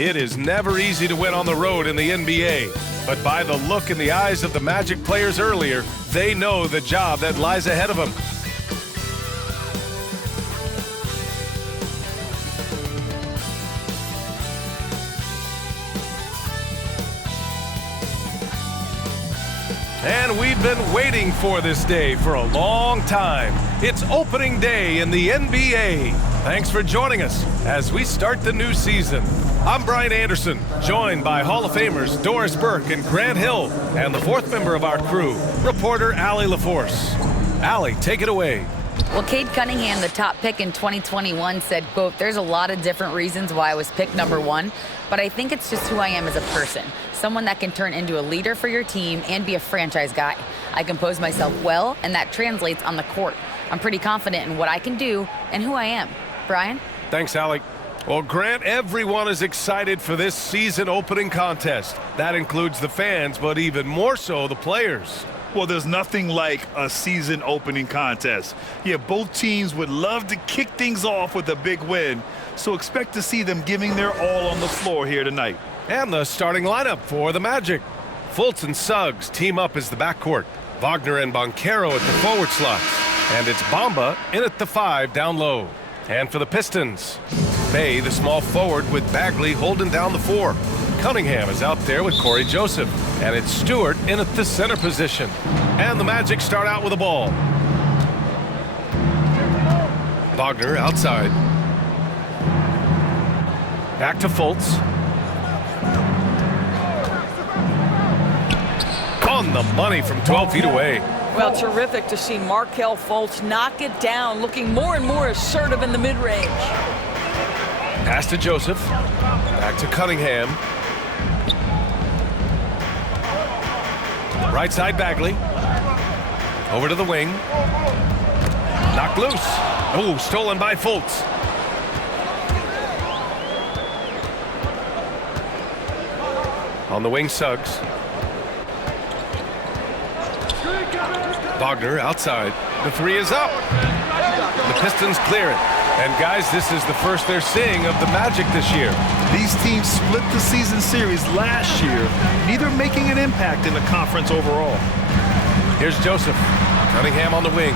It is never easy to win on the road in the NBA, but by the look in the eyes of the Magic players earlier, they know the job that lies ahead of them. And we've been waiting for this day for a long time. It's opening day in the NBA. Thanks for joining us as we start the new season. I'm Brian Anderson, joined by Hall of Famers Doris Burke and Grant Hill, and the fourth member of our crew, reporter Allie LaForce. Allie, take it away. Well, Cade Cunningham, the top pick in 2021, said, quote, "There's a lot of different reasons why I was picked number one, but I think it's just who I am as a person. Someone that can turn into a leader for your team and be a franchise guy. I compose myself well, and that translates on the court. I'm pretty confident in what I can do and who I am." Brian? Thanks, Allie. Well, Grant, everyone is excited for this season opening contest. That includes the fans, but even more so the players. Well, there's nothing like a season opening contest. Yeah, both teams would love to kick things off with a big win, so expect to see them giving their all on the floor here tonight. And the starting lineup for the Magic. Fultz and Suggs team up as the backcourt. Wagner and Banchero at the forward slots. And it's Bamba in at the 5 down low. And for the Pistons, Bay, the small forward, with Bagley holding down the 4. Cunningham is out there with Corey Joseph. And it's Stewart in at the center position. And the Magic start out with a ball. Wagner outside. Back to Fultz. On the money from 12 feet away. Well, terrific to see Markelle Fultz knock it down, looking more and more assertive in the mid-range. Pass to Joseph. Back to Cunningham. Right side Bagley. Over to the wing. Knocked loose. Oh, stolen by Fultz. On the wing, Suggs. Wagner outside. The 3 is up. The Pistons clear it. And guys, this is the first they're seeing of the Magic this year. These teams split the season series last year, neither making an impact in the conference overall. Here's Joseph. Cunningham on the wing.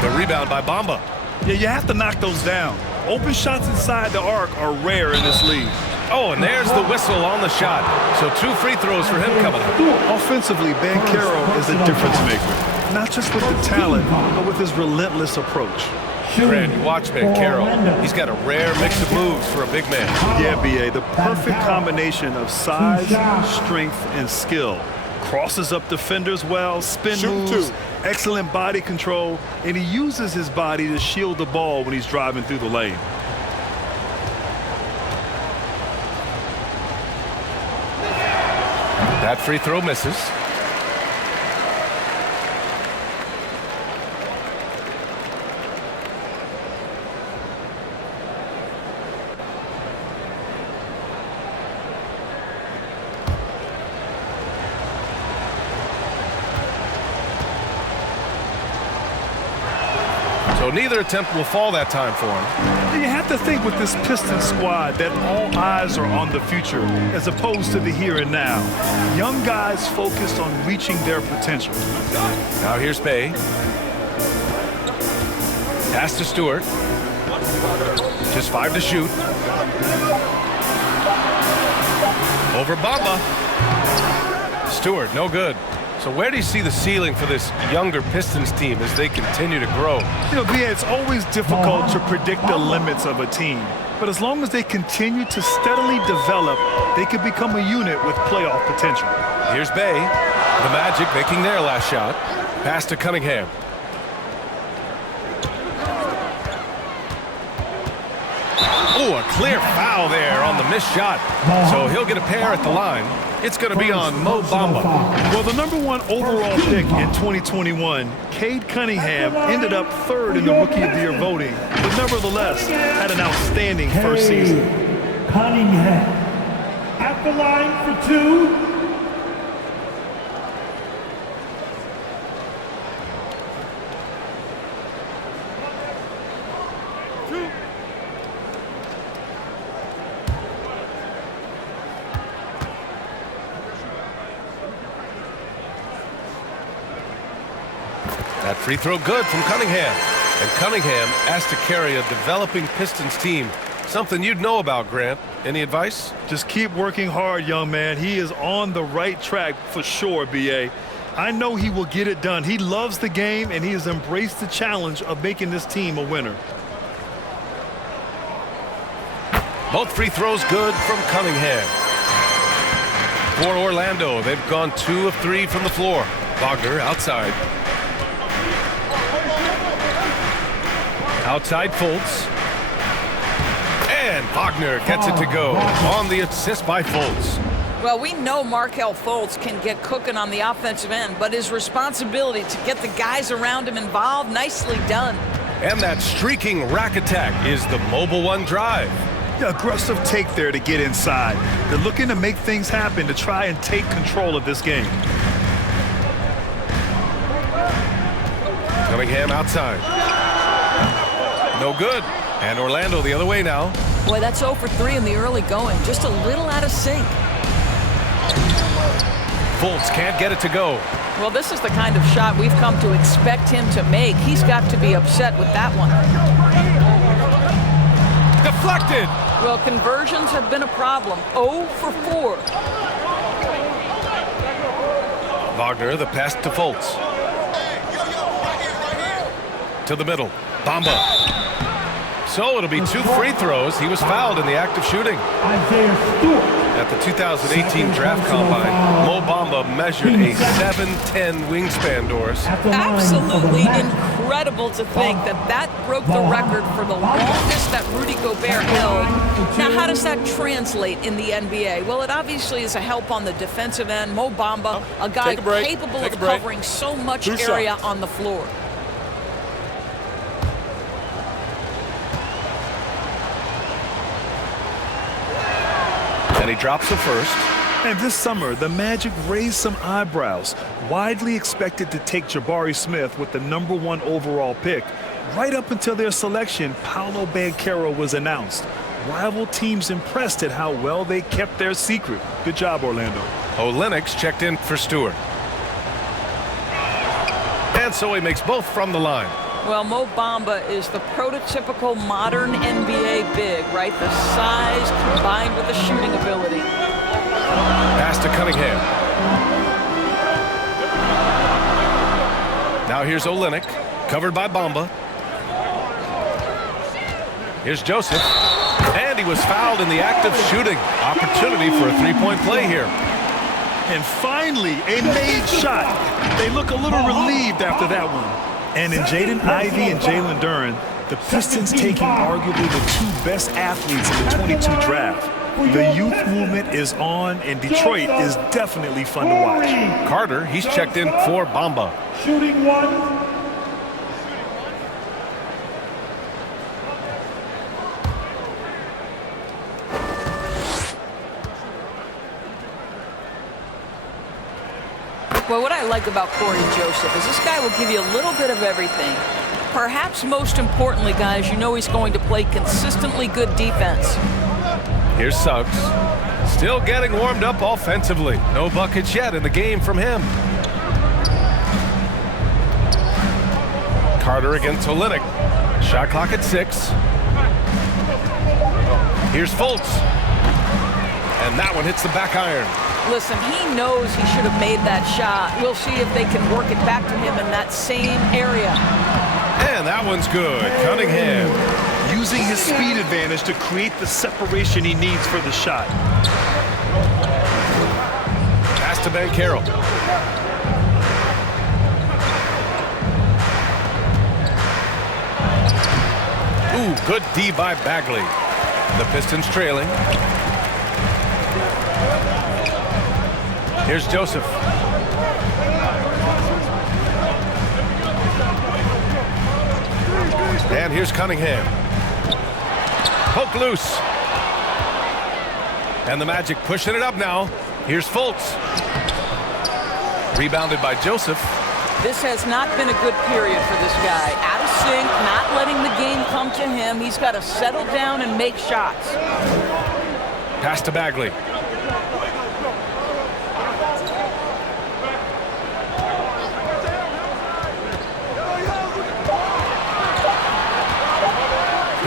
The rebound by Bamba. Yeah, you have to knock those down. Open shots inside the arc are rare in this league. Oh, and there's the whistle on the shot. So 2 free throws for him coming up. Offensively, Banchero is a difference maker. Not just with the talent, but with his relentless approach. Grant, you watch Banchero. He's got a rare mix of moves for a big man. Yeah, B.A., the perfect combination of size, strength, and skill. Crosses up defenders well, spin moves, excellent body control, and he uses his body to shield the ball when he's driving through the lane. That free throw misses. So neither attempt will fall that time for him. You have to think with this Piston squad that all eyes are on the future as opposed to the here and now. Young guys focused on reaching their potential. Now here's Bay. Pass to Stewart. Just 5 to shoot. Over Bamba. Stewart, no good. So where do you see the ceiling for this younger Pistons team as they continue to grow? You know, B.A., it's always difficult to predict the limits of a team. But as long as they continue to steadily develop, they could become a unit with playoff potential. Here's Bay. The Magic making their last shot. Pass to Cunningham. Oh, a clear foul there on the missed shot. So he'll get a pair at the line. It's going to be on Mo Bamba. Well, the #1 overall pick in 2021, Cade Cunningham, ended up 3rd in the Rookie of the Year voting, but nevertheless had an outstanding first season. Cunningham at the line for 2. That free throw good from Cunningham. And Cunningham asked to carry a developing Pistons team. Something you'd know about, Grant. Any advice? Just keep working hard, young man. He is on the right track for sure, B.A. I know he will get it done. He loves the game, and he has embraced the challenge of making this team a winner. Both free throws good from Cunningham. For Orlando, they've gone 2 of 3 from the floor. Wagner outside. Outside Fultz. And Wagner gets it to go on the assist by Fultz. Well, we know Markelle Fultz can get cooking on the offensive end, but his responsibility to get the guys around him involved, nicely done. And that streaking rack attack is the Mobile One drive. Yeah, aggressive take there to get inside. They're looking to make things happen to try and take control of this game. Cunningham outside. No good. And Orlando the other way now. Boy, that's 0 for 3 in the early going. Just a little out of sync. Fultz can't get it to go. Well, this is the kind of shot we've come to expect him to make. He's got to be upset with that one. Deflected. Well, conversions have been a problem. 0 for 4. Wagner, the pass to Fultz. To the middle. Bamba. So it'll be 2 free throws. He was fouled in the act of shooting. At the 2018 Draft Combine, Mo Bamba measured a 7'10" wingspan, Doris. Absolutely incredible to think that broke the record for the longest that Rudy Gobert held. Now, how does that translate in the NBA? Well, it obviously is a help on the defensive end. Mo Bamba, a guy capable of covering so much area on the floor. And he drops the first. And this summer, the Magic raised some eyebrows. Widely expected to take Jabari Smith with the #1 overall pick. Right up until their selection, Paolo Banchero was announced. Rival teams impressed at how well they kept their secret. Good job, Orlando. Olenek's checked in for Stewart. And so he makes both from the line. Well, Mo Bamba is the prototypical modern NBA big, right? The size combined with the shooting ability. Pass to Cunningham. Now here's Olenek, covered by Bamba. Here's Joseph. And he was fouled in the act of shooting. Opportunity for a three-point play here. And finally, a made shot. They look a little relieved after that one. And in Jaden Ivey and Jalen Duren, the Pistons taking arguably the 2 best athletes in the 22 draft. The youth movement is on, and Detroit is definitely fun to watch. Carter, he's checked in for Bamba. Shooting 1. Well, what I like about Corey Joseph is this guy will give you a little bit of everything. Perhaps most importantly, guys, you know he's going to play consistently good defense. Here's Suggs. Still getting warmed up offensively. No buckets yet in the game from him. Carter against Olenek. Shot clock at 6. Here's Fultz. And that one hits the back iron. Listen, he knows he should have made that shot. We'll see if they can work it back to him in that same area. And that one's good. Cunningham. Using his speed advantage to create the separation he needs for the shot. Pass to Banchero. Ooh, good D by Bagley. The Pistons trailing. Here's Joseph. And here's Cunningham. Poke loose. And the Magic pushing it up now. Here's Fultz. Rebounded by Joseph. This has not been a good period for this guy. Out of sync, not letting the game come to him. He's got to settle down and make shots. Pass to Bagley.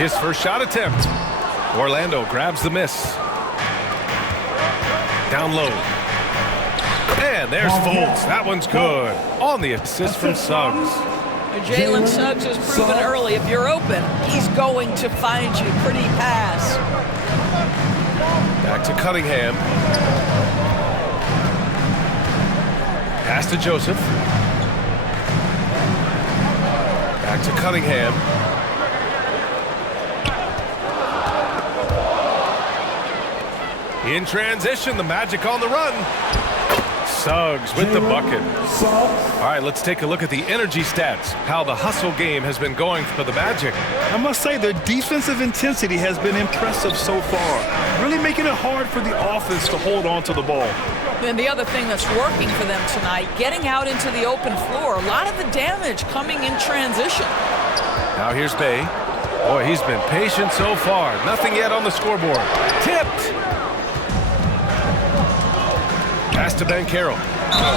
his first shot attempt. Orlando grabs the miss. Down low. And there's Fultz. That one's good. On the assist from Suggs. Jalen Suggs has proven early, if you're open, he's going to find you. Pretty pass. Back to Cunningham. Pass to Joseph. Back to Cunningham. In transition, the Magic on the run. Suggs with the bucket. All right, let's take a look at the energy stats, how the hustle game has been going for the Magic. I must say their defensive intensity has been impressive so far, really making it hard for the offense to hold on to the ball. And the other thing that's working for them tonight, getting out into the open floor, a lot of the damage coming in transition. Now here's Bay. Boy, he's been patient so far. Nothing yet on the scoreboard. Tipped. Pass to Banchero.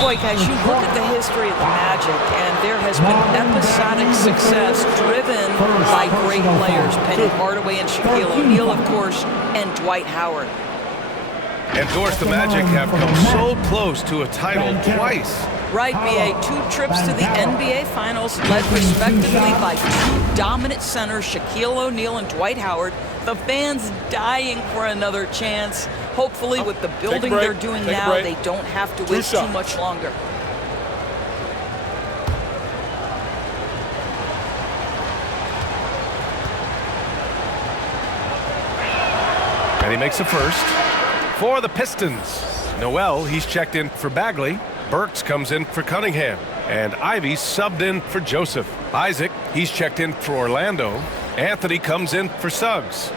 Boy, guys, you look at the history of the Magic, and there has been episodic success driven by great players. Penny Hardaway and Shaquille O'Neal, of course, and Dwight Howard. And of course, the Magic have come so close to a title twice. Right, B.A. 2 trips to the NBA Finals, led respectively by 2 dominant centers, Shaquille O'Neal and Dwight Howard. The fans dying for another chance. Hopefully, with the building they're doing now, they don't have to wait too much longer. And he makes a first for the Pistons. Noel, he's checked in for Bagley. Burks comes in for Cunningham. And Ivy subbed in for Joseph. Isaac, he's checked in for Orlando. Anthony comes in for Suggs.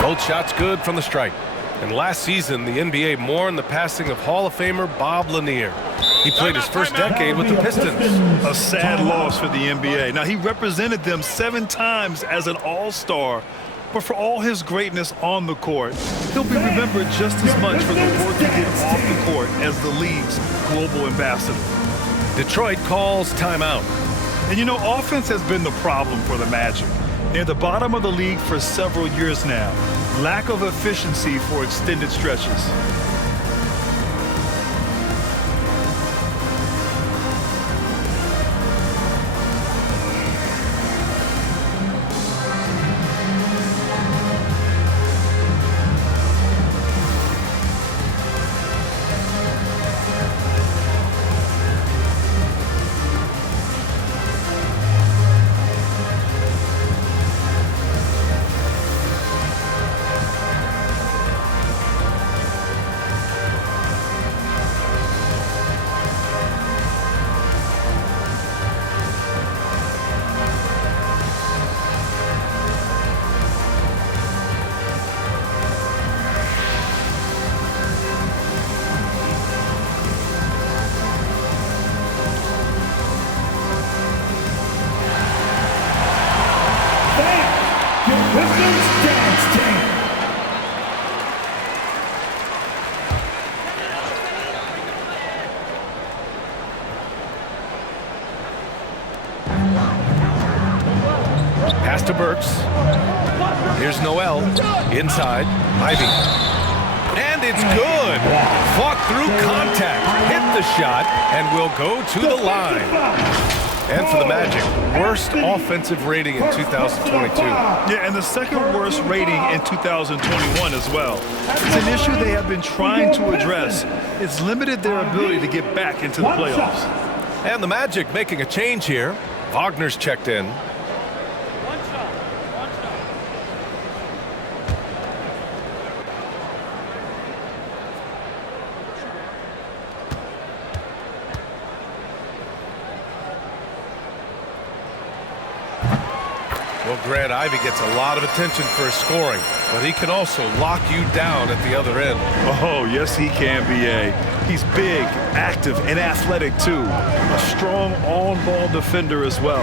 Both shots good from the stripe. And last season, the NBA mourned the passing of Hall of Famer Bob Lanier. He played his first decade with the Pistons. A sad loss for the NBA. Now, he represented them 7 times as an all-star, but for all his greatness on the court, he'll be remembered just as much for the work he did off the court as the league's global ambassador. Detroit calls timeout. And you know, offense has been the problem for the Magic. Near the bottom of the league for several years now. Lack of efficiency for extended stretches. Pass to Burks. Here's Noel. Inside. Ivy. And it's good. Fought through contact. Hit the shot and will go to the line. And for the Magic, worst offensive rating in 2022. Yeah, and the second worst rating in 2021 as well. It's an issue they have been trying to address. It's limited their ability to get back into the playoffs. And the Magic making a change here. Wagner's checked in. Well, Grant, Ivy gets a lot of attention for his scoring, but he can also lock you down at the other end. Oh, yes, he can, B.A. He's big, active, and athletic, too. A strong on-ball defender as well.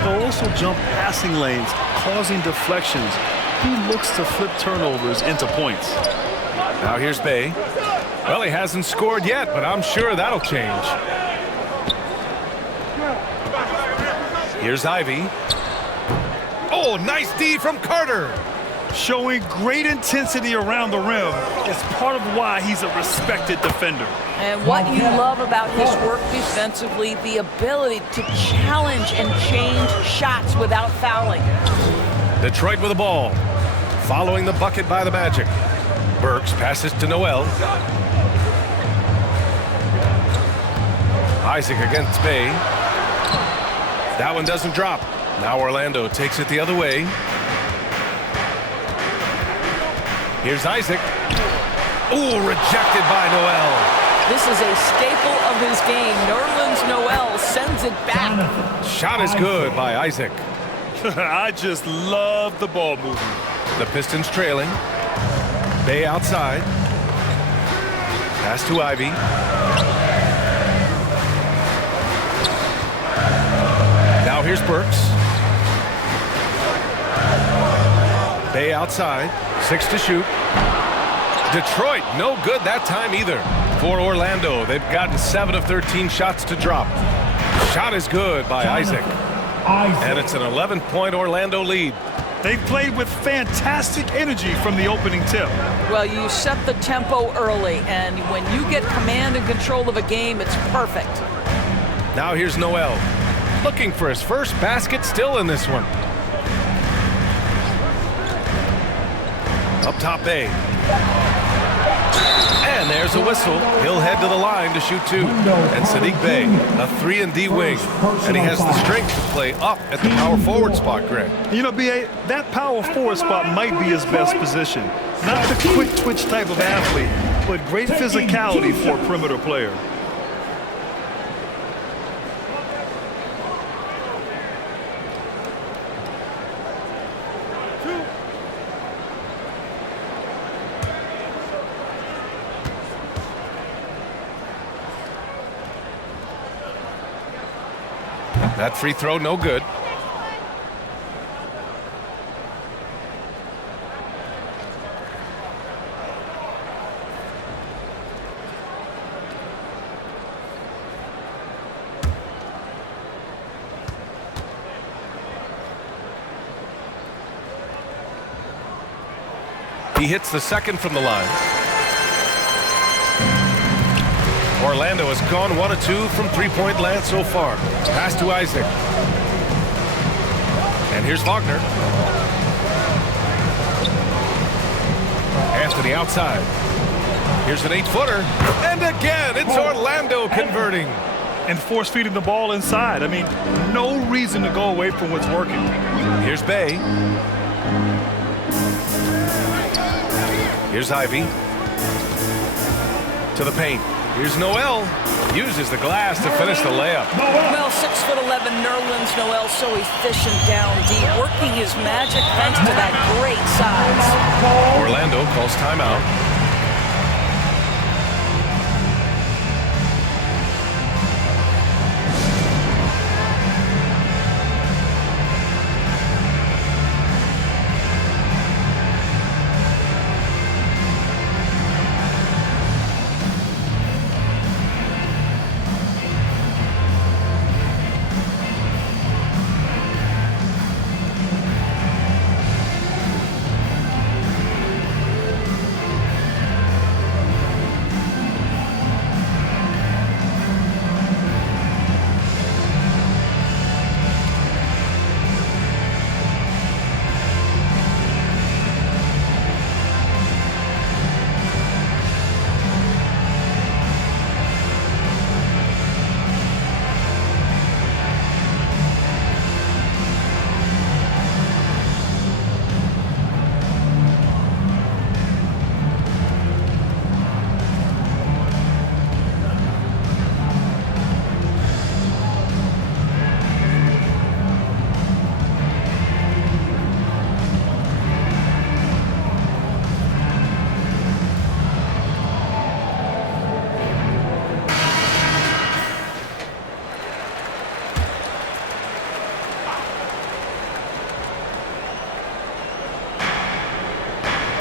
He'll also jump passing lanes, causing deflections. He looks to flip turnovers into points. Now here's Bay. Well, he hasn't scored yet, but I'm sure that'll change. Here's Ivy. Oh, nice D from Carter. Showing great intensity around the rim is part of why he's a respected defender. And what you love about his work defensively, the ability to challenge and change shots without fouling. Detroit with the ball. Following the bucket by the Magic. Burks passes to Noel. Isaac against Bay. That one doesn't drop. Now Orlando takes it the other way. Here's Isaac. Ooh, rejected by Noel. This is a staple of his game. Nerlens Noel sends it back. Shot is good by Isaac. I just love the ball movement. The Pistons trailing. Bay outside. Pass to Ivy. Now here's Burks. Bay outside. 6 to shoot. Detroit, no good that time either. For Orlando, they've gotten 7 of 13 shots to drop. Shot is good by Isaac. And it's an 11-point Orlando lead. They've played with fantastic energy from the opening tip. Well, you set the tempo early, and when you get command and control of a game, it's perfect. Now here's Noel. Looking for his first basket, still in this one. Up top, Bay. And there's a whistle. He'll head to the line to shoot 2. And Sadiq Bey, a 3-and-D wing. And he has the strength to play up at the power forward spot, Greg. You know, B.A., that power forward spot might be his best position. Not the quick twitch type of athlete, but great physicality for a perimeter player. That free throw, no good. He hits the second from the line. Orlando has gone 1 of 2 from three-point land so far. Pass to Isaac. And here's Wagner. Anthony outside. Here's an 8-footer. And again, it's Orlando converting. And force-feeding the ball inside. I mean, no reason to go away from what's working. Here's Bay. Here's Ivy. To the paint. Here's Noel. Uses the glass to finish the layup. Well, 6'11", Nerlens Noel so efficient down deep, working his magic thanks to that great size. Orlando calls timeout.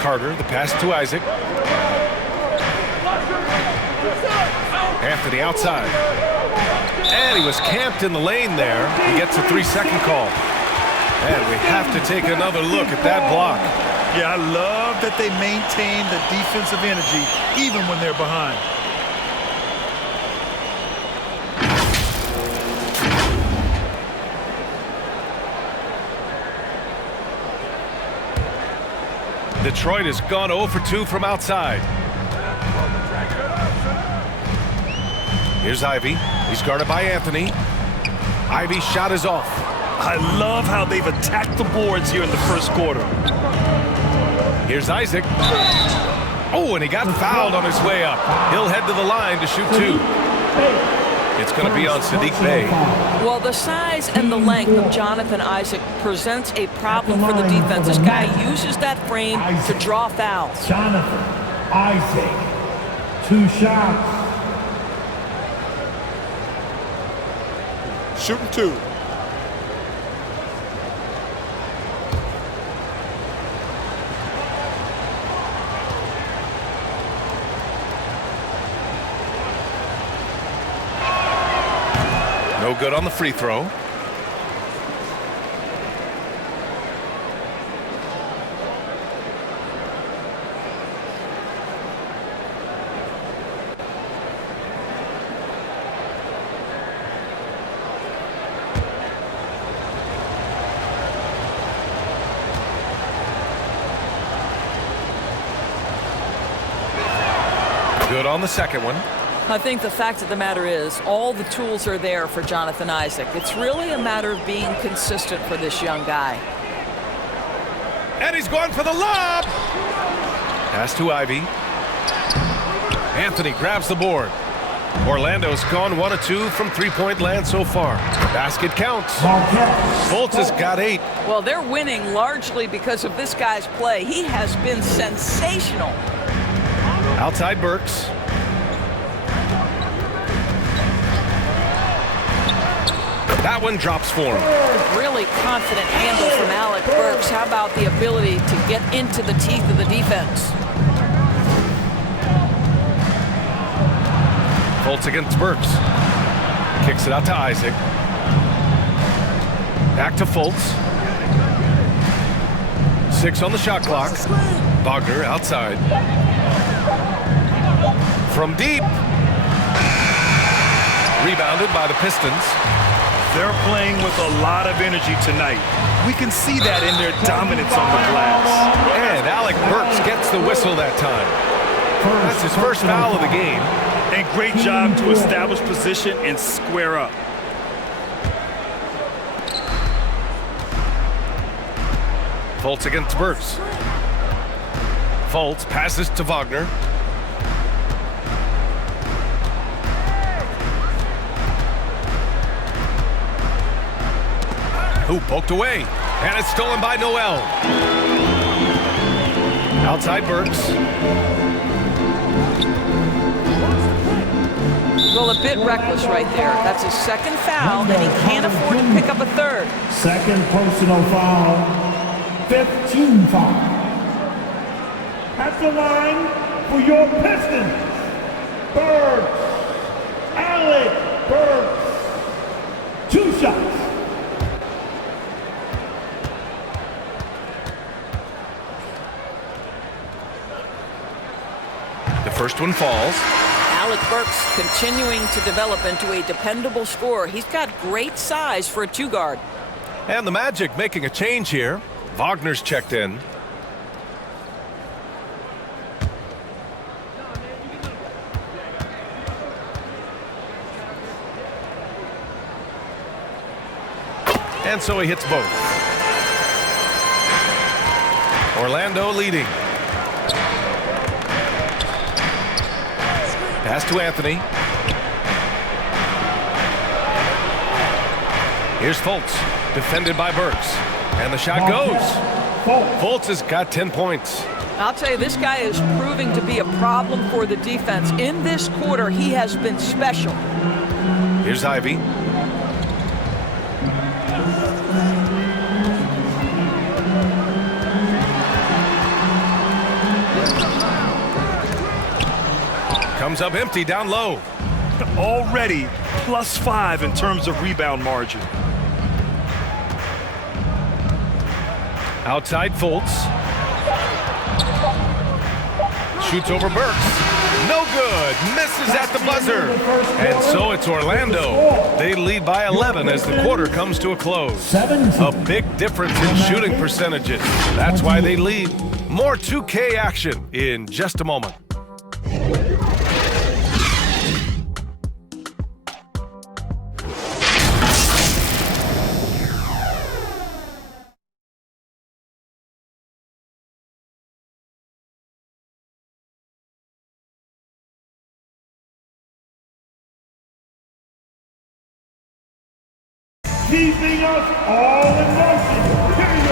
Carter, the pass to Isaac. Anthony outside. And he was camped in the lane there. He gets a 3-second call. And we have to take another look at that block. Yeah, I love that they maintain the defensive energy even when they're behind. Detroit has gone 0 for 2 from outside. Here's Ivy. He's guarded by Anthony. Ivy's shot is off. I love how they've attacked the boards here in the first quarter. Here's Isaac. Oh, and he got fouled on his way up. He'll head to the line to shoot 2. It's going to be on Saddiq Bey. Well, the size and the length of Jonathan Isaac presents a problem for the defense. This guy uses that frame to draw fouls. Jonathan Isaac, 2 shots. Shooting 2. No good on the free throw. Good on the second one. I think the fact of the matter is all the tools are there for Jonathan Isaac. It's really a matter of being consistent for this young guy. And he's going for the lob. Pass to Ivy. Anthony grabs the board. Orlando's gone 1 of 2 from three-point land so far. Basket counts. Fultz has got 8. Well, they're winning largely because of this guy's play. He has been sensational. Outside Burks. That one drops for him. Really confident handle from Alec Burks. How about the ability to get into the teeth of the defense? Fultz against Burks. Kicks it out to Isaac. Back to Fultz. 6 on the shot clock. Wagner outside. From deep. Rebounded by the Pistons. They're playing with a lot of energy tonight. We can see that in their dominance on the glass. And Alec Burks gets the whistle that time. That's his first foul of the game. And great job to establish position and square up. Fultz against Burks. Fultz passes to Wagner. Who poked away, and it's stolen by Noel. Outside Burks. Well, a bit reckless right there. That's his second foul, and he can't afford to pick up a third. Second personal foul. 15 foul. At the line for your Pistons, Burks. Alec Burks. 2 shots. The first one falls. Alec Burks continuing to develop into a dependable scorer. He's got great size for a 2-guard. And the Magic making a change here. Wagner's checked in. And so he hits both. Orlando leading. Pass to Anthony. Here's Fultz, defended by Burks. And the shot goes. Fultz has got 10 points. I'll tell you, this guy is proving to be a problem for the defense. In this quarter, he has been special. Here's Ivy. Comes up empty down low. Already +5 in terms of rebound margin. Outside Fultz. Shoots over Burks. No good. Misses at the buzzer. And so it's Orlando. They lead by 11 as the quarter comes to a close. A big difference in shooting percentages. That's why they lead. More 2K action in just a moment. Keeping us all in motion.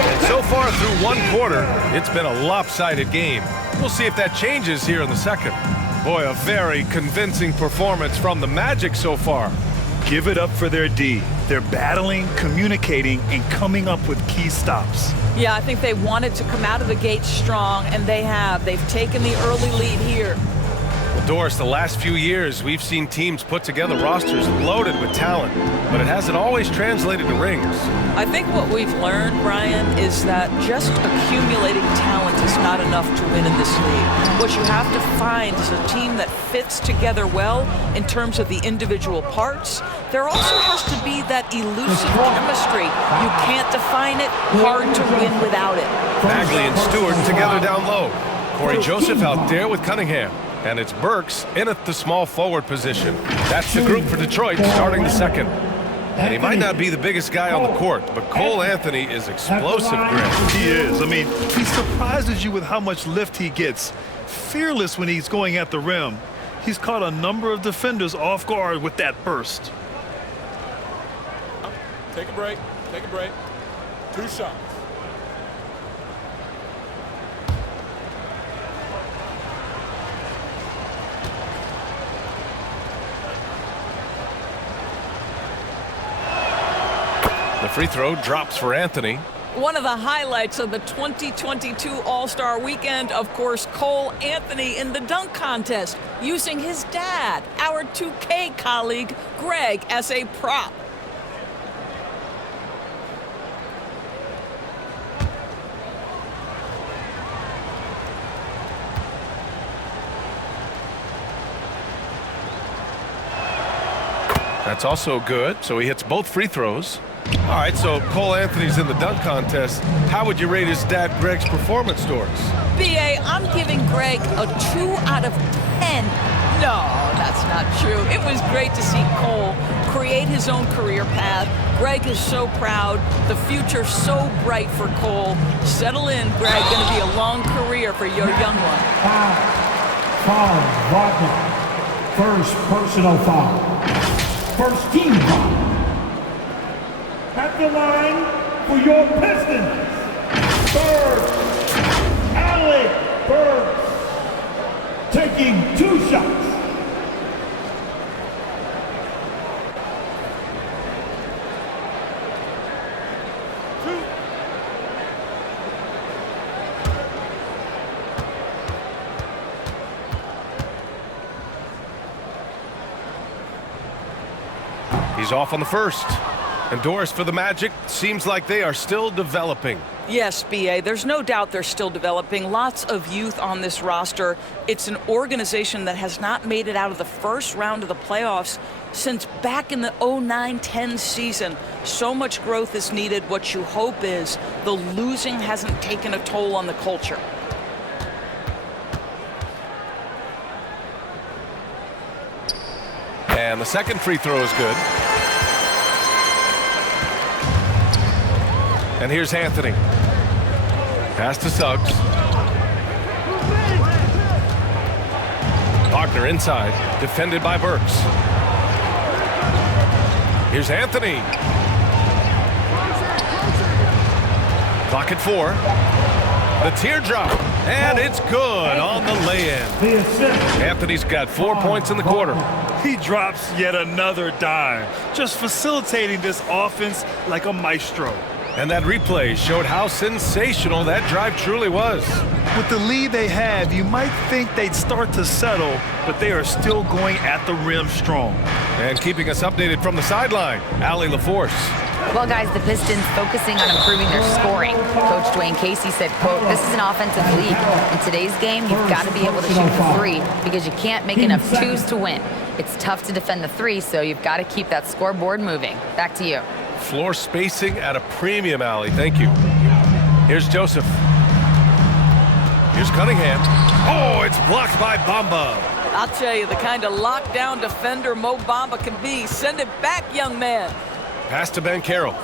And so far through one quarter, it's been a lopsided game. We'll see if that changes here in the second. Boy, a very convincing performance from the Magic so far. Give it up for their D. They're battling, communicating, and coming up with key stops. Yeah, I think they wanted to come out of the gate strong, and they have. They've taken the early lead here. Well, Doris, the last few years, we've seen teams put together rosters loaded with talent, but it hasn't always translated to rings. I think what we've learned, Brian, is that just accumulating talent is not enough to win in this league. What you have to find is a team that fits together well in terms of the individual parts. There also has to be that elusive chemistry. You can't define it, hard to win without it. Bagley and Stewart together down low. Corey Joseph out there with Cunningham. And it's Burks in at the small forward position. That's the group for Detroit starting the second. And he might not be the biggest guy on the court, but Cole Anthony is explosive, Greg. He is. I mean, he surprises you with how much lift he gets. Fearless when he's going at the rim. He's caught a number of defenders off guard with that burst. Take a break. Take a break. 2 shots. The free throw drops for Anthony. One of the highlights of the 2022 All-Star Weekend, of course, Cole Anthony in the dunk contest, using his dad, our 2K colleague, Greg, as a prop. That's also good, so he hits both free throws. All right, so Cole Anthony's in the dunk contest. How would you rate his dad, Greg's performance, Doris? B.A., I'm giving Greg a 2 out of 10. No, that's not true. It was great to see Cole create his own career path. Greg is so proud. The future's so bright for Cole. Settle in, Greg. Going to be a long career for your young one. Foul, Wagner. First personal foul. First team foul. At the line for your Pistons, Burks, Alec Burks, taking 2 shots. He's off on the first. And Doris, for the Magic, seems like they are still developing. Yes, B.A., there's no doubt they're still developing. Lots of youth on this roster. It's an organization that has not made it out of the first round of the playoffs since back in the 09-10 season. So much growth is needed. What you hope is the losing hasn't taken a toll on the culture. And the second free throw is good. And here's Anthony. Pass to Suggs. Wagner inside, defended by Burks. Here's Anthony. Clock at 4. The teardrop, and it's good on the lay-in. Anthony's got 4 points in the quarter. He drops yet another dime, just facilitating this offense like a maestro. And that replay showed how sensational that drive truly was. With the lead they have, you might think they'd start to settle, but they are still going at the rim strong. And keeping us updated from the sideline, Allie LaForce. Well, guys, the Pistons focusing on improving their scoring. Coach Dwayne Casey said, quote, "This is an offensive league. In today's game, you've got to be able to shoot the three because you can't make enough twos to win. It's tough to defend the three, so you've got to keep that scoreboard moving." Back to you. Floor spacing at a premium, Allie. Thank you. Here's Joseph. Here's Cunningham. Oh, it's blocked by Bamba. I'll tell you, the kind of lockdown defender Mo Bamba can be. Send it back, young man. Pass to Banchero.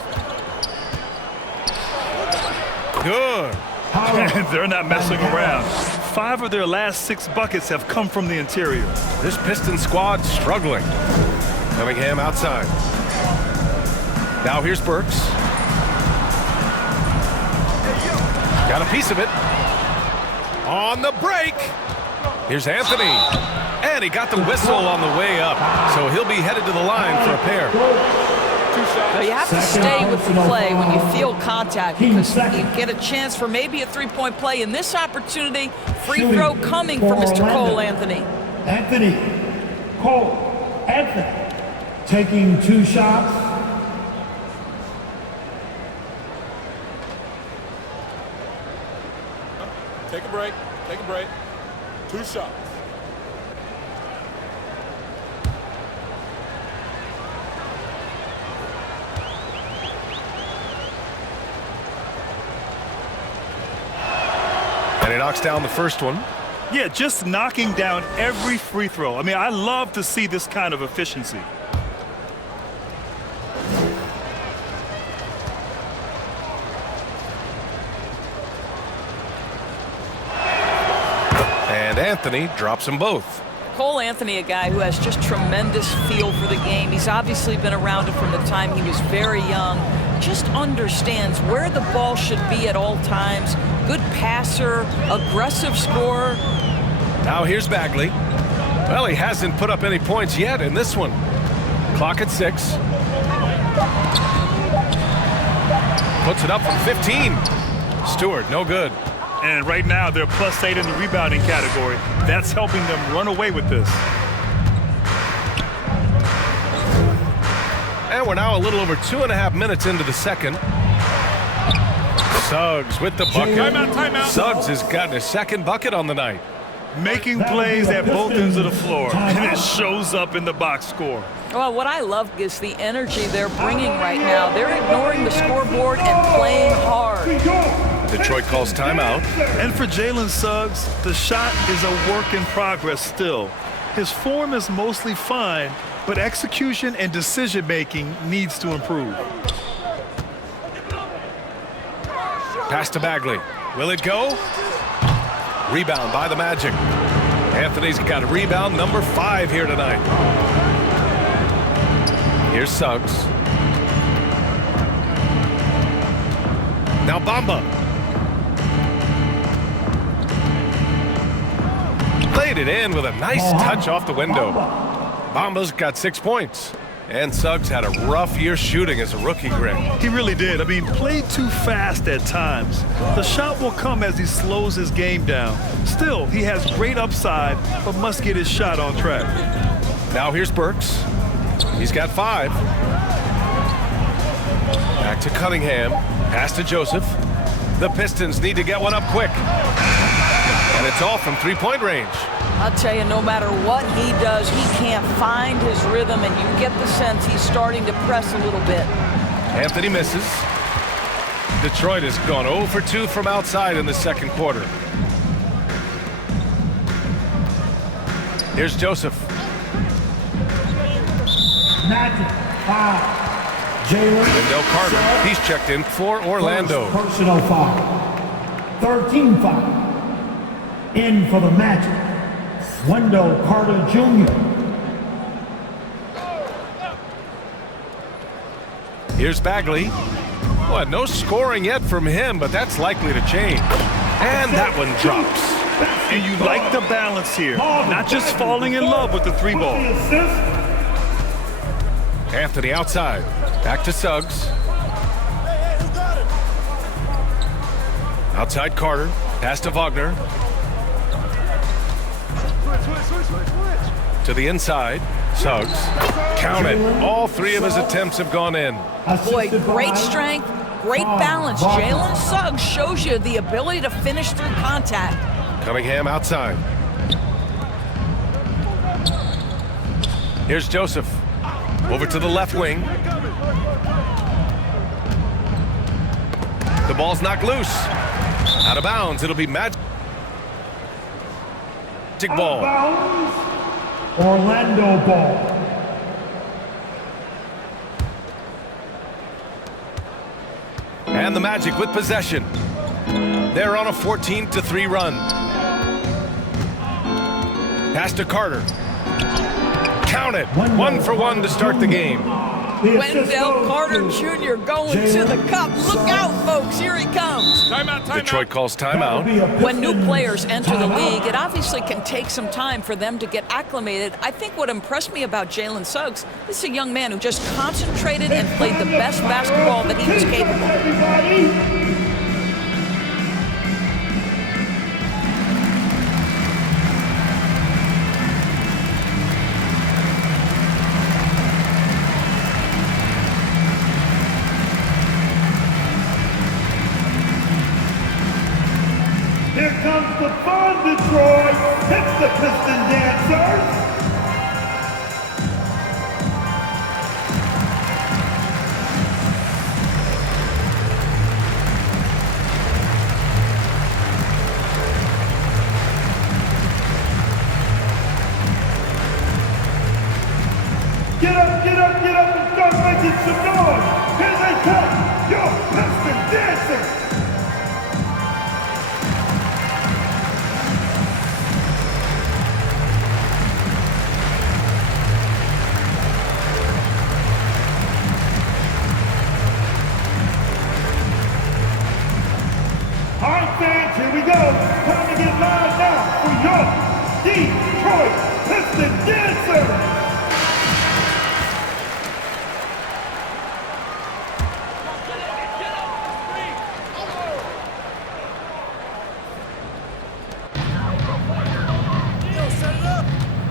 Good. They're not messing around. 5 of their last 6 buckets have come from the interior. This Piston squad struggling. Cunningham outside. Now here's Burks. Got a piece of it. On the break. Here's Anthony. And he got the whistle on the way up. So he'll be headed to the line for a pair. So you have to stay with the play when you feel contact because you get a chance for maybe a three-point play. In this opportunity, free throw coming for Mr. Cole Anthony. Cole Anthony taking 2 shots. Take a break. Take a break. 2 shots. And he knocks down the first one. Yeah, just knocking down every free throw. I mean, I love to see this kind of efficiency. And Anthony drops them both. Cole Anthony, a guy who has just tremendous feel for the game. He's obviously been around it from the time he was very young. Just understands where the ball should be at all times. Good passer, aggressive scorer. Now here's Bagley. Well, he hasn't put up any points yet in this one. Clock at 6. Puts it up from 15. Stewart, no good. And right now, they're +8 in the rebounding category. That's helping them run away with this. And we're now a little over 2.5 minutes into the second. Suggs with the bucket. Timeout, timeout. Suggs has gotten his second bucket on the night. Making plays at both ends of the floor, and it shows up in the box score. Well, what I love is the energy they're bringing right now. They're ignoring the scoreboard and playing hard. Detroit calls timeout. And for Jalen Suggs, the shot is a work in progress still. His form is mostly fine, but execution and decision-making needs to improve. Pass to Bagley. Will it go? Rebound by the Magic. Anthony's got a rebound number 5 here tonight. Here's Suggs. Now Bamba. Laid it in with a nice touch off the window. Bamba's got 6 points. And Suggs had a rough year shooting as a rookie, Greg. He really did. I mean, played too fast at times. The shot will come as he slows his game down. Still, he has great upside, but must get his shot on track. Now here's Burks. He's got 5. Back to Cunningham. Pass to Joseph. The Pistons need to get one up quick. And it's all from 3-point range. I'll tell you, no matter what he does, he can't find his rhythm, and you get the sense he's starting to press a little bit. Anthony misses. Detroit has gone 0 for 2 from outside in the second quarter. Here's Joseph. Magic 5. Jalen. Wendell Carter. He's checked in for Orlando. Personal foul. 13 foul. In for the Magic. Wendell Carter Jr. Here's Bagley. Well, no scoring yet from him, but that's likely to change. And that one drops. And you like the balance here. Not just falling in love with the 3-ball. Anthony outside. Back to Suggs. Outside Carter. Pass to Wagner. To the inside. Suggs. Count it. All three of his attempts have gone in. Boy, great strength, great balance. Jalen Suggs shows you the ability to finish through contact. Cunningham outside. Here's Joseph. Over to the left wing. The ball's knocked loose. Out of bounds. It'll be magic ball. Orlando ball. And the Magic with possession. They're on a 14-3 run. Pass to Carter. Count it. 1 for 1 to start the game. Wendell Carter Jr. going to the cup. Look out, folks. Here he comes. Timeout, timeout. Detroit calls timeout. When new players enter the league, it obviously can take some time for them to get acclimated. I think what impressed me about Jalen Suggs, this is a young man who just concentrated and played the best basketball that he was capable. Here comes the fun, Detroit. It's the Piston Dancers. Get up, get up, get up and start making some noise. Here they come, your Piston Dancers. All right, fans, here we go. Time to get live now for your Detroit Piston Dancers.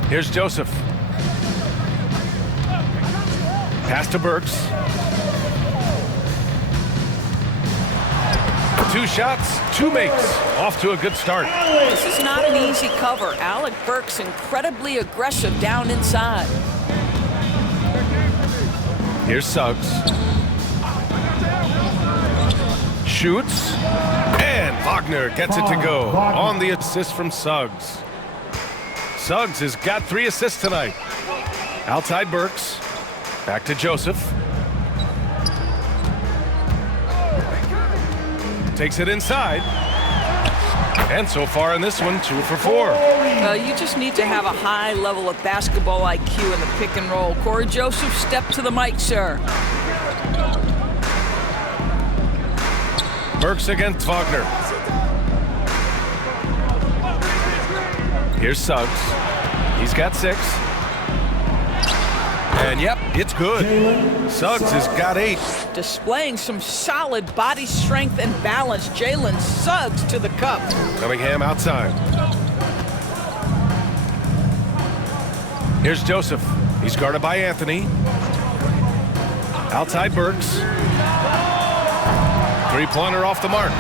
Here's Joseph. Pass to Burks. 2 shots, 2 makes. Off to a good start. This is not an easy cover. Alec Burks incredibly aggressive down inside. Here's Suggs. Shoots. And Wagner gets it to go. On the assist from Suggs. Suggs has got 3 assists tonight. Outside Burks. Back to Joseph. Takes it inside. And so far in this one, 2 for 4. You just need to have a high level of basketball IQ in the pick and roll. Corey Joseph, step to the mic, sir. Burks against Wagner. Here's Suggs. He's got 6. And yep, it's good. Suggs has got 8. Displaying some solid body strength and balance. Jalen Suggs to the cup. Cunningham outside. Here's Joseph. He's guarded by Anthony. Outside Burks. 3-pointer off the mark.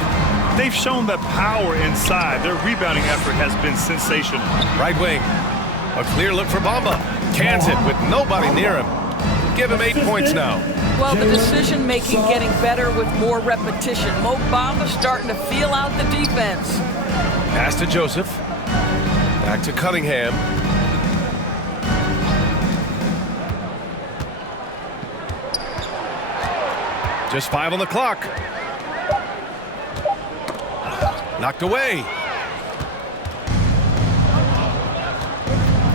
They've shown that power inside. Their rebounding effort has been sensational. Right wing. A clear look for Bamba. Cans it with nobody near him. Give him 8 points now. Well, the decision-making getting better with more repetition. Mo Bamba starting to feel out the defense. Pass to Joseph. Back to Cunningham. Just 5 on the clock. Knocked away.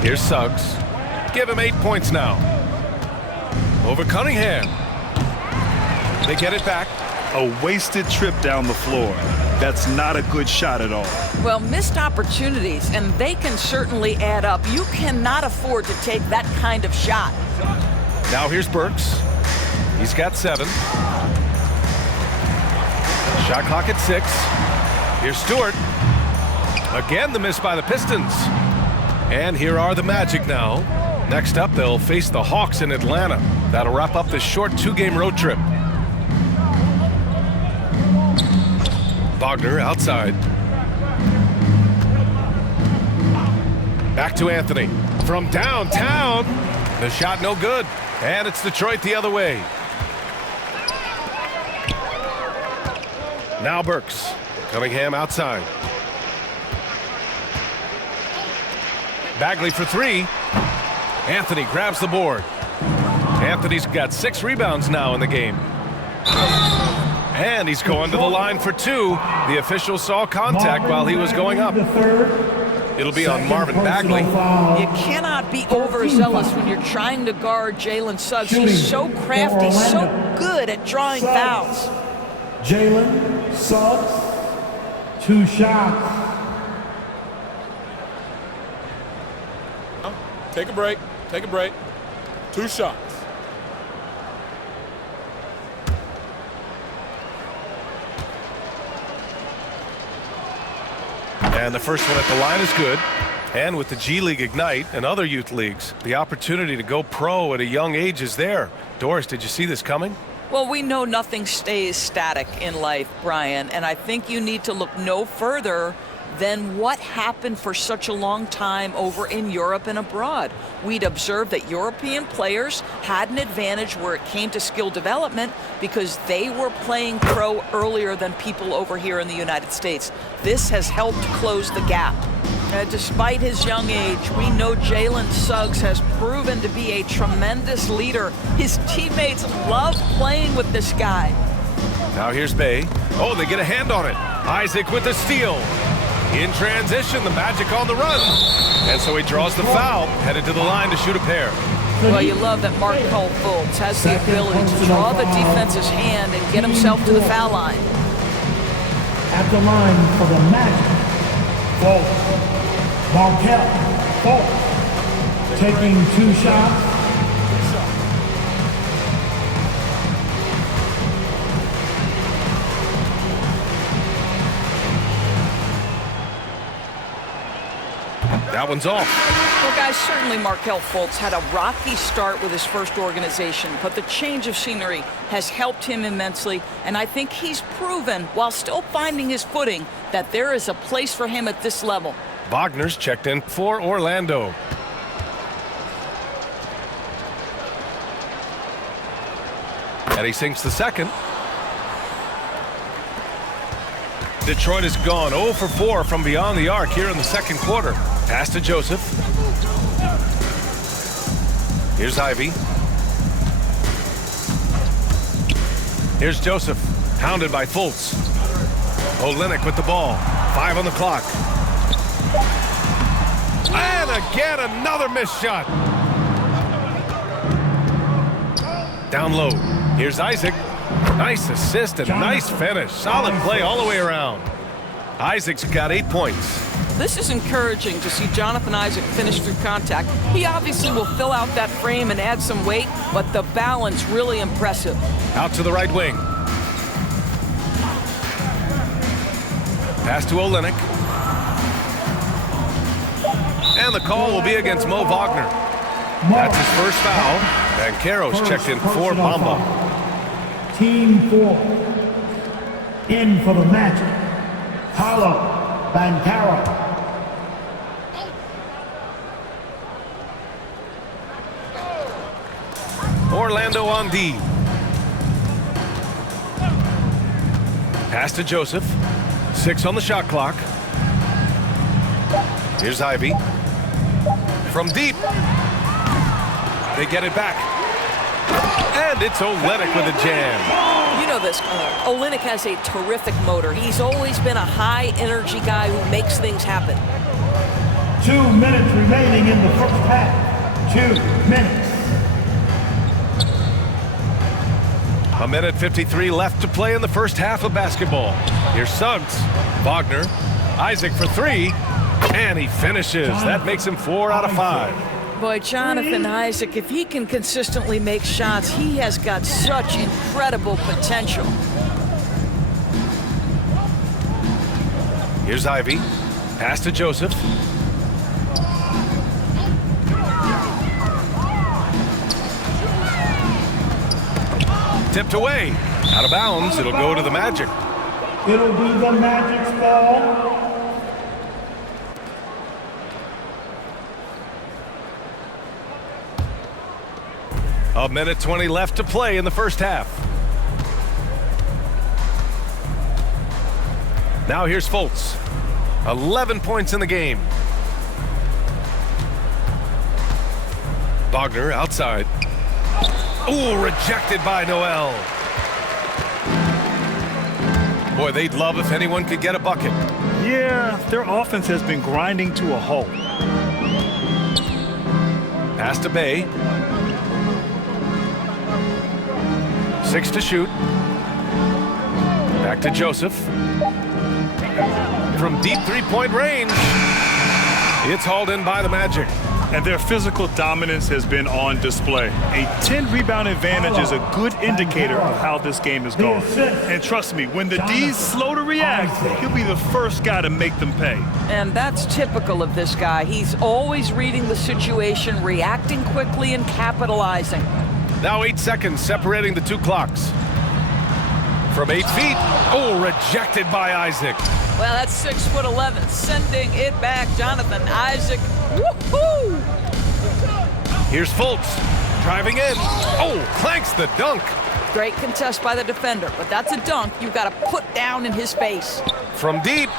Here's Suggs. Give him 8 points now. Over Cunningham. They get it back. A wasted trip down the floor. That's not a good shot at all. Well, missed opportunities, and they can certainly add up. You cannot afford to take that kind of shot. Now here's Burks. He's got 7. Shot clock at 6. Here's Stewart. Again, the miss by the Pistons. And here are the Magic now. Next up, they'll face the Hawks in Atlanta. That'll wrap up this short 2-game road trip. Wagner outside. Back to Anthony. From downtown. The shot no good. And it's Detroit the other way. Now Burks. Cunningham outside. Bagley for three. Anthony grabs the board. Anthony's got 6 rebounds now in the game. And he's going to the line for 2. The official saw contact while he was going up. It'll be on Marvin Bagley. You cannot be overzealous when you're trying to guard Jalen Suggs. He's so crafty, so good at drawing fouls. Jalen Suggs, 2 shots. Take a break. Take a break. 2 shots. And the first one at the line is good. And with the G League Ignite and other youth leagues, the opportunity to go pro at a young age is there. Doris, did you see this coming? Well, we know nothing stays static in life, Brian, and I think you need to look no further than what happened for such a long time over in Europe and abroad. We'd observed that European players had an advantage where it came to skill development because they were playing pro earlier than people over here in the United States. This has helped close the gap. Despite his young age, we know Jalen Suggs has proven to be a tremendous leader. His teammates love playing with this guy. Now here's Bay. Oh, they get a hand on it. Isaac with the steal. In transition, the Magic on the run. And so he draws the foul, headed to the line to shoot a pair. Well, you love that Markel Fultz has the ability to draw the defense's hand and get himself to the foul line. At the line for the Magic, Fultz. Markel Fultz taking 2 shots. That one's off. Well, guys, certainly Markel Fultz had a rocky start with his first organization, but the change of scenery has helped him immensely, and I think he's proven, while still finding his footing, that there is a place for him at this level. Wagner's checked in for Orlando. And he sinks the second. Detroit has gone 0 for 4 from beyond the arc here in the second quarter. Pass to Joseph. Here's Ivy. Here's Joseph, hounded by Fultz. Olynyk with the ball. 5 on the clock. And again, another missed shot. Down low. Here's Isaac. Nice assist and nice finish. Solid play all the way around. Isaac's got 8 points. This is encouraging to see Jonathan Isaac finish through contact. He obviously will fill out that frame and add some weight, but the balance really impressive. Out to the right wing. Pass to Olynyk. And the call will be against Mo Wagner. That's his first foul. Banchero's checked in for Bamba. Team 4. In for the Magic. Paolo Banchero. Orlando on D. Pass to Joseph. 6 on the shot clock. Here's Ivy. From deep. They get it back. And it's Olynyk with a jam. You know this, Olynyk has a terrific motor. He's always been a high-energy guy who makes things happen. 2 minutes remaining in the first half. 2 minutes. A minute 53 left to play in the first half of basketball. Here's Suggs. Wagner. Isaac for 3. And he finishes. That makes him 4 out of 5. Boy, Jonathan Isaac, if he can consistently make shots, he has got such incredible potential. Here's Ivy. Pass to Joseph. Tipped away. Out of bounds. It'll go to the Magic. It'll be the Magic's ball. A minute 20 left to play in the first half. Now here's Fultz. 11 points in the game. Wagner outside. Ooh, rejected by Noel. Boy, they'd love if anyone could get a bucket. Yeah, their offense has been grinding to a halt. Pass to Bay. 6 to shoot. Back to Joseph. From deep three-point range. It's hauled in by the Magic. And their physical dominance has been on display. A 10-rebound advantage is a good indicator of how this game is going. And trust me, when the D's slow to react, he'll be the first guy to make them pay. And that's typical of this guy. He's always reading the situation, reacting quickly, and capitalizing. Now 8 seconds separating the two clocks. From 8 feet. Oh, rejected by Isaac. Well, that's 6'11", sending it back. Jonathan Isaac. Woohoo! Here's Fultz. Driving in. Oh, clanks the dunk. Great contest by the defender, but that's a dunk you've got to put down in his face. From deep.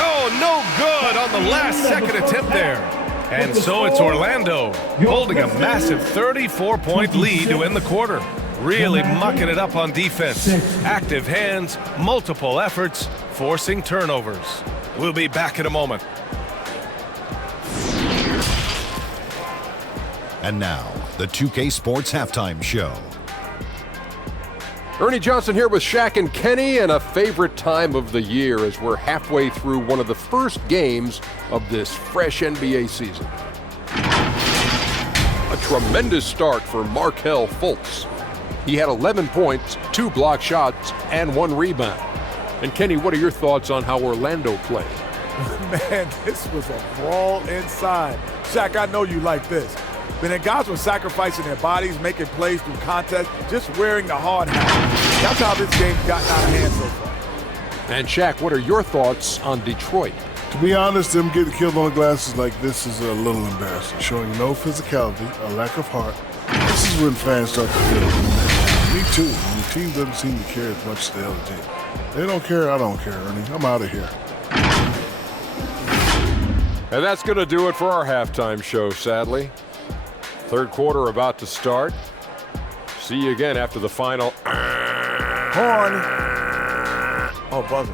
Oh, no good on the last second attempt there. And so it's Orlando holding a massive 34-point lead to end the quarter. Really mucking it up on defense. Active hands, multiple efforts, forcing turnovers. We'll be back in a moment. And now, the 2K Sports Halftime Show. Ernie Johnson here with Shaq and Kenny, and a favorite time of the year as we're halfway through one of the first games of this fresh NBA season. A tremendous start for Markelle Fultz. He had 11 points, 2 block shots, and 1 rebound. And Kenny, what are your thoughts on how Orlando played? Man, this was a brawl inside. Shaq, I know you like this. But then guys were sacrificing their bodies, making plays through contact, just wearing the hard hat. That's how this game's gotten out of hand so far. And Shaq, what are your thoughts on Detroit? To be honest, them getting killed on the glasses like this is a little embarrassing, showing no physicality, a lack of heart. This is when fans start to feel it. Me too. And the team doesn't seem to care as much as the other team. They don't care, I don't care, Ernie. I'm out of here. And that's going to do it for our halftime show, sadly. Third quarter about to start. See you again after the final. Horn. Oh, buzzer.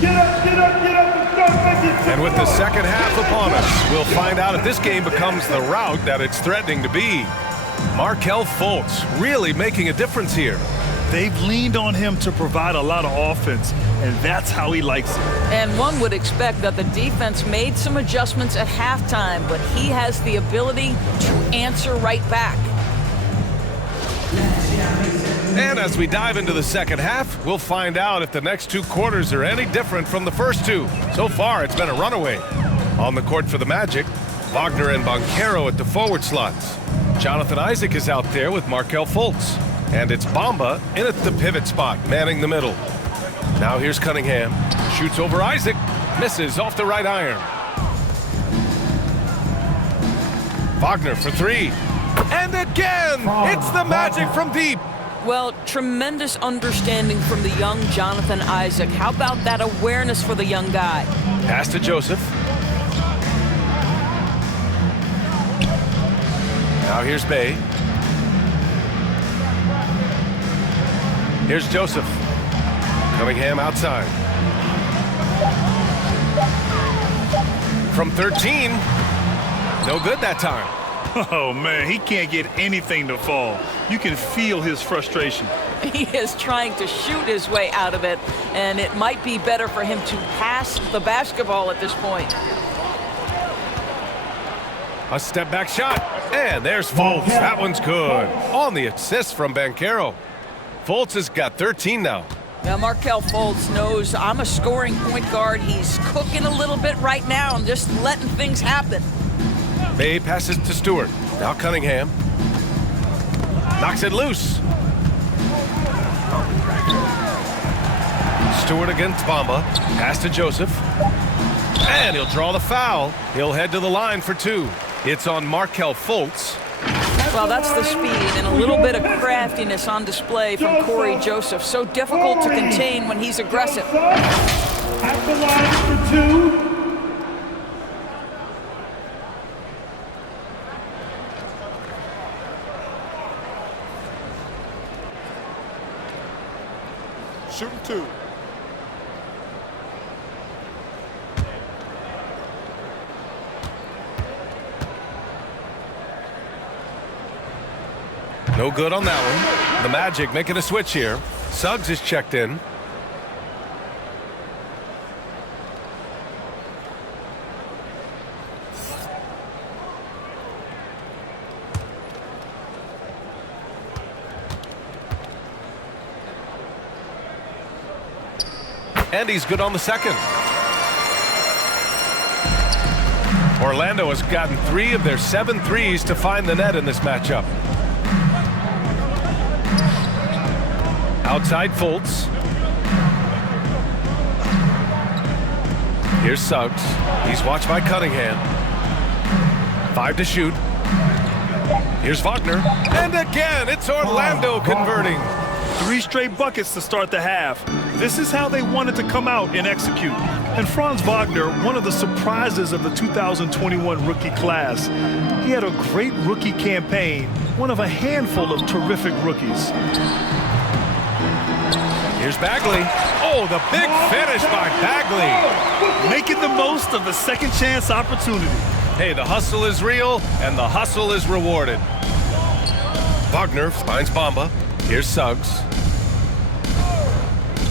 Get up, get up, get up, and start making some And with the noise. second half upon us, we'll find out if this game becomes the rout that it's threatening to be. Markelle Fultz really making a difference here. They've leaned on him to provide a lot of offense, and that's how he likes it. And one would expect that the defense made some adjustments at halftime, but he has the ability to answer right back. And as we dive into the second half, we'll find out if the next 2 quarters are any different from the first 2. So far, it's been a runaway. On the court for the Magic, Wagner and Banchero at the forward slots. Jonathan Isaac is out there with Markelle Fultz. And it's Bamba in at the pivot spot, manning the middle. Now here's Cunningham. Shoots over Isaac. Misses off the right iron. Wagner for 3. And again! It's the Magic from deep. Well, tremendous understanding from the young Jonathan Isaac. How about that awareness for the young guy? Pass to Joseph. Now here's Bay. Here's Joseph. Cunningham outside. From 13. No good that time. Oh, man, he can't get anything to fall. You can feel his frustration. He is trying to shoot his way out of it, and it might be better for him to pass the basketball at this point. A step back shot. And there's Fultz. That one's good. On the assist from Banchero. Fultz has got 13 now. Now, Markelle Fultz knows I'm a scoring point guard. He's cooking a little bit right now and just letting things happen. May passes to Stewart. Now Cunningham. Knocks it loose. Stewart against Bamba. Pass to Joseph. And he'll draw the foul. He'll head to the line for 2. It's on Markelle Fultz. Well, that's the speed and a little bit of craftiness on display from Corey Joseph. So difficult to contain when he's aggressive. At the line for 2. Shooting 2. No good on that one. The Magic making a switch here. Suggs is checked in. And he's good on the second. Orlando has gotten 3 of their 7 threes to find the net in this matchup. Outside Fultz. Here's Suggs. He's watched by Cunningham. 5 to shoot. Here's Wagner. And again, it's Orlando converting. 3 straight buckets to start the half. This is how they wanted to come out and execute. And Franz Wagner, one of the surprises of the 2021 rookie class. He had a great rookie campaign, one of a handful of terrific rookies. Here's Bagley. Oh, the big finish by Bagley. Making the most of the second chance opportunity. Hey, the hustle is real, and the hustle is rewarded. Wagner finds Bamba. Here's Suggs.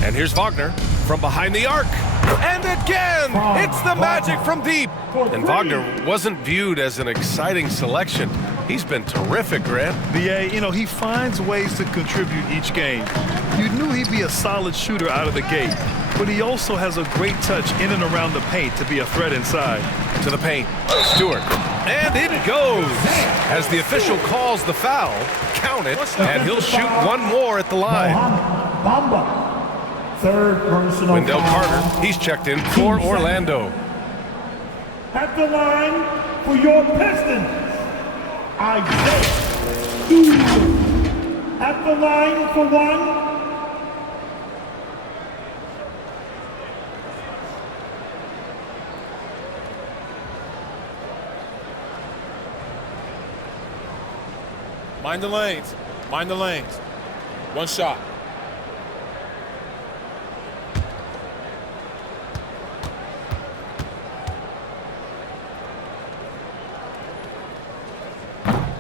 And here's Wagner from behind the arc. And again, it's the Magic from deep. And Wagner wasn't viewed as an exciting selection. He's been terrific, Grant. BA, you know, he finds ways to contribute each game. You knew he'd be a solid shooter out of the gate, but he also has a great touch in and around the paint to be a threat inside. To the paint, Stewart. And it goes. As the official calls the foul, count it, and he'll shoot one more at the line. Bamba. Third personal Wendell foul. Carter, he's checked in for Orlando. At the line for your Pistons, Isaiah Stewart. At the line for 1. Mind the lanes. Mind the lanes. 1 shot.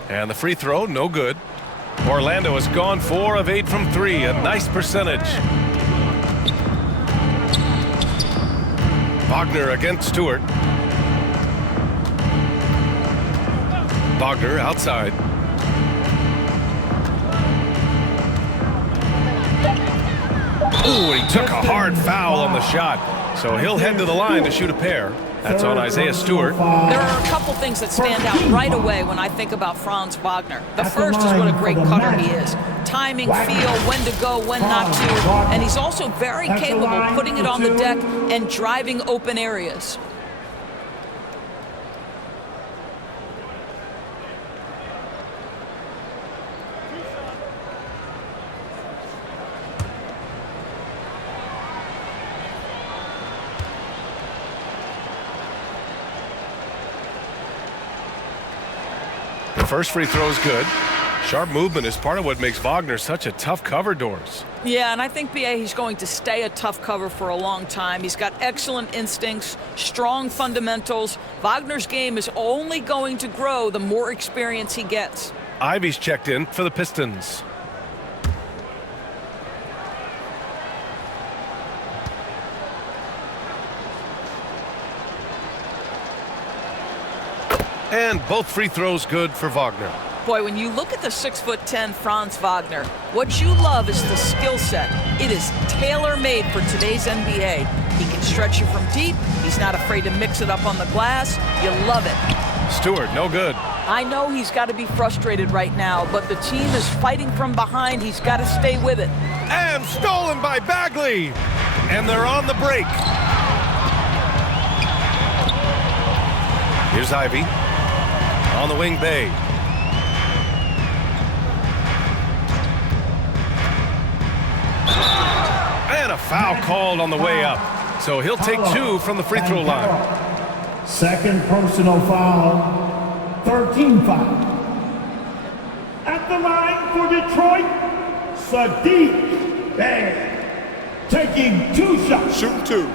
And the free throw, no good. Orlando has gone 4 of 8 from 3, a nice percentage. Wagner against Stewart. Wagner outside. Ooh, he took a hard foul on the shot. So he'll head to the line to shoot a pair. That's on Isaiah Stewart. There are a couple things that stand out right away when I think about Franz Wagner. The first is what a great cutter he is. Timing, feel, when to go, when not to. And he's also very capable of putting it on the deck and driving open areas. The first free throw is good. Sharp movement is part of what makes Wagner such a tough cover, Doors. Yeah, and I think, BA, he's going to stay a tough cover for a long time. He's got excellent instincts, strong fundamentals. Wagner's game is only going to grow the more experience he gets. Ivy's checked in for the Pistons. And both free throws good for Wagner. Boy, when you look at the 6'10" Franz Wagner, what you love is the skill set. It is tailor-made for today's NBA. He can stretch you from deep. He's not afraid to mix it up on the glass. You love it. Stewart, no good. I know he's got to be frustrated right now, but the team is fighting from behind. He's got to stay with it. And stolen by Bagley. And they're on the break. Here's Ivy. On the wing, Bay. And a foul called on the way up. So he'll take 2 from the free throw line. Second personal foul, 13 foul. At the line for Detroit, Sadiq Bey, taking 2 shots. Shooting 2.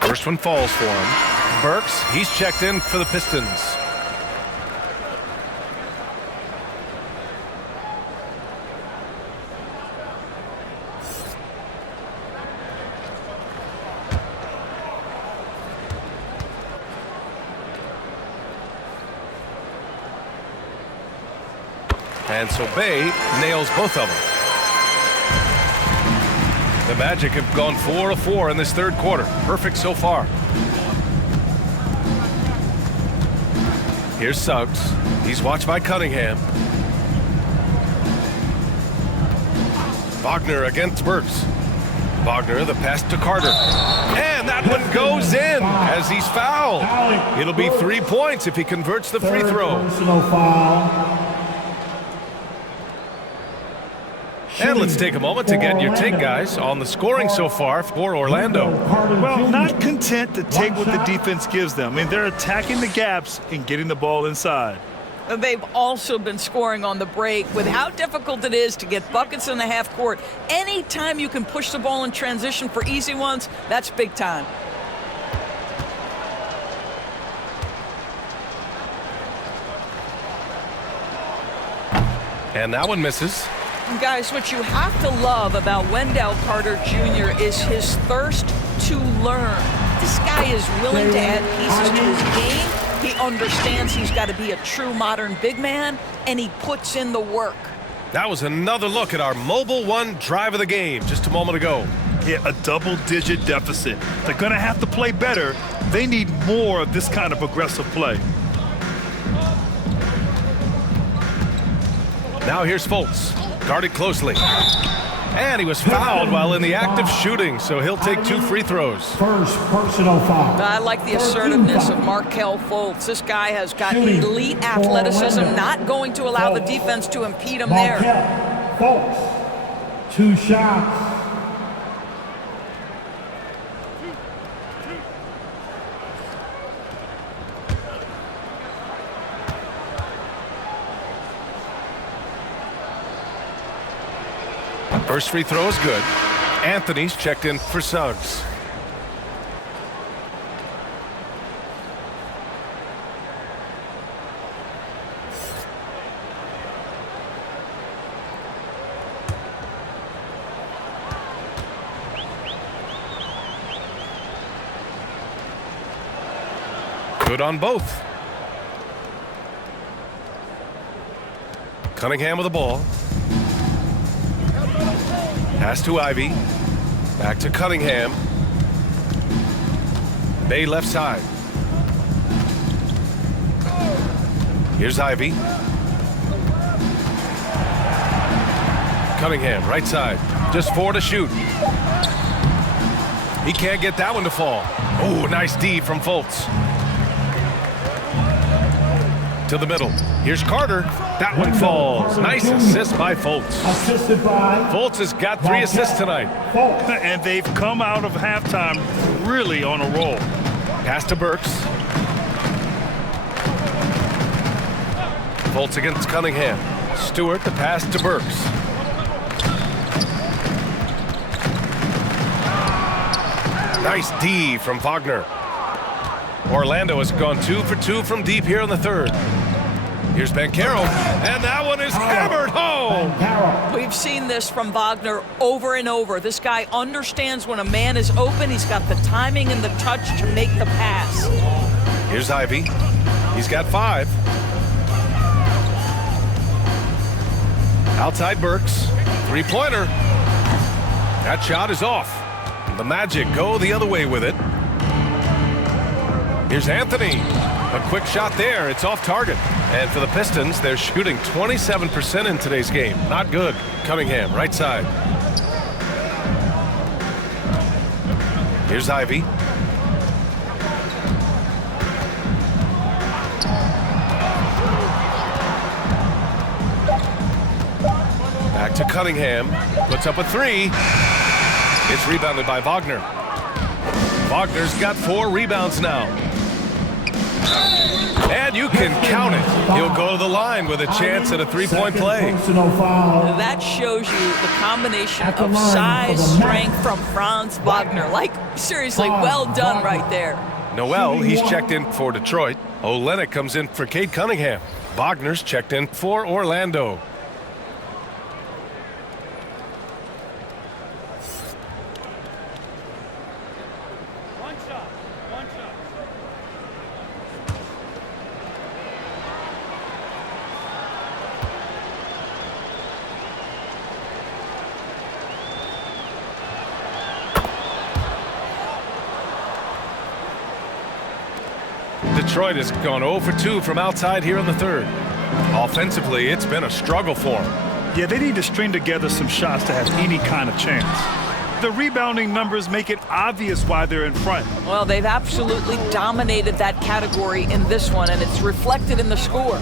First one falls for him. Burks, he's checked in for the Pistons. And so Bay nails both of them. The Magic have gone 4 of 4 in this third quarter. Perfect so far. Here's Suggs. He's watched by Cunningham. Wagner against Burks. Wagner, the pass to Carter. And that one goes in as he's fouled. It'll be 3 points if he converts the free throw. Personal foul. And let's take a moment to get your take, guys, on the scoring so far for Orlando. Well, not content to take what the defense gives them. I mean, they're attacking the gaps and getting the ball inside. They've also been scoring on the break. With how difficult it is to get buckets in the half court, anytime you can push the ball in transition for easy ones, that's big time. And that one misses. Guys, what you have to love about Wendell Carter Jr. is his thirst to learn. This guy is willing to add pieces to his game. He understands he's got to be a true modern big man, and he puts in the work. That was another look at our Mobile One drive of the game just a moment ago. Yeah, a double-digit deficit. They're going to have to play better. They need more of this kind of aggressive play. Now here's Fultz. Guarded closely. And he was fouled while in the act of shooting, so he'll take 2 free throws. First personal foul. I like the assertiveness of Markelle Fultz. This guy has got elite athleticism, not going to allow the defense to impede him there. Fultz, 2 shots. First free throw is good. Anthony's checked in for Suggs. Good on both. Cunningham with the ball. Pass to Ivy. Back to Cunningham. Bay left side. Here's Ivy. Cunningham, right side. Just 4 to shoot. He can't get that one to fall. Oh, nice D from Fultz. To the middle. Here's Carter. That one falls. Nice assist by Fultz. Assisted by Fultz has got 3 assists tonight. And they've come out of halftime really on a roll. Pass to Burks. Fultz against Cunningham. Stewart, the pass to Burks. Nice D from Wagner. Orlando has gone 2 for 2 from deep here in the third. Here's Banchero, and that one is hammered home. We've seen this from Wagner over and over. This guy understands when a man is open. He's got the timing and the touch to make the pass. Here's Ivy. He's got 5. Outside Burks. Three-pointer. That shot is off. The Magic go the other way with it. Here's Anthony. A quick shot there. It's off target. And for the Pistons, they're shooting 27% in today's game. Not good. Cunningham, right side. Here's Ivy. Back to Cunningham. Puts up a 3. It's rebounded by Wagner. Wagner's got 4 rebounds now. And you can count it. He'll go to the line with a chance at a 3-point play. That shows you the combination of size, strength from Franz Wagner. Like, seriously, well done right there. Noel, he's checked in for Detroit. Olenek comes in for Cade Cunningham. Wagner's checked in for Orlando. Detroit has gone 0 for 2 from outside here in the third. Offensively, it's been a struggle for them. Yeah, they need to string together some shots to have any kind of chance. The rebounding numbers make it obvious why they're in front. Well, they've absolutely dominated that category in this one, and it's reflected in the score.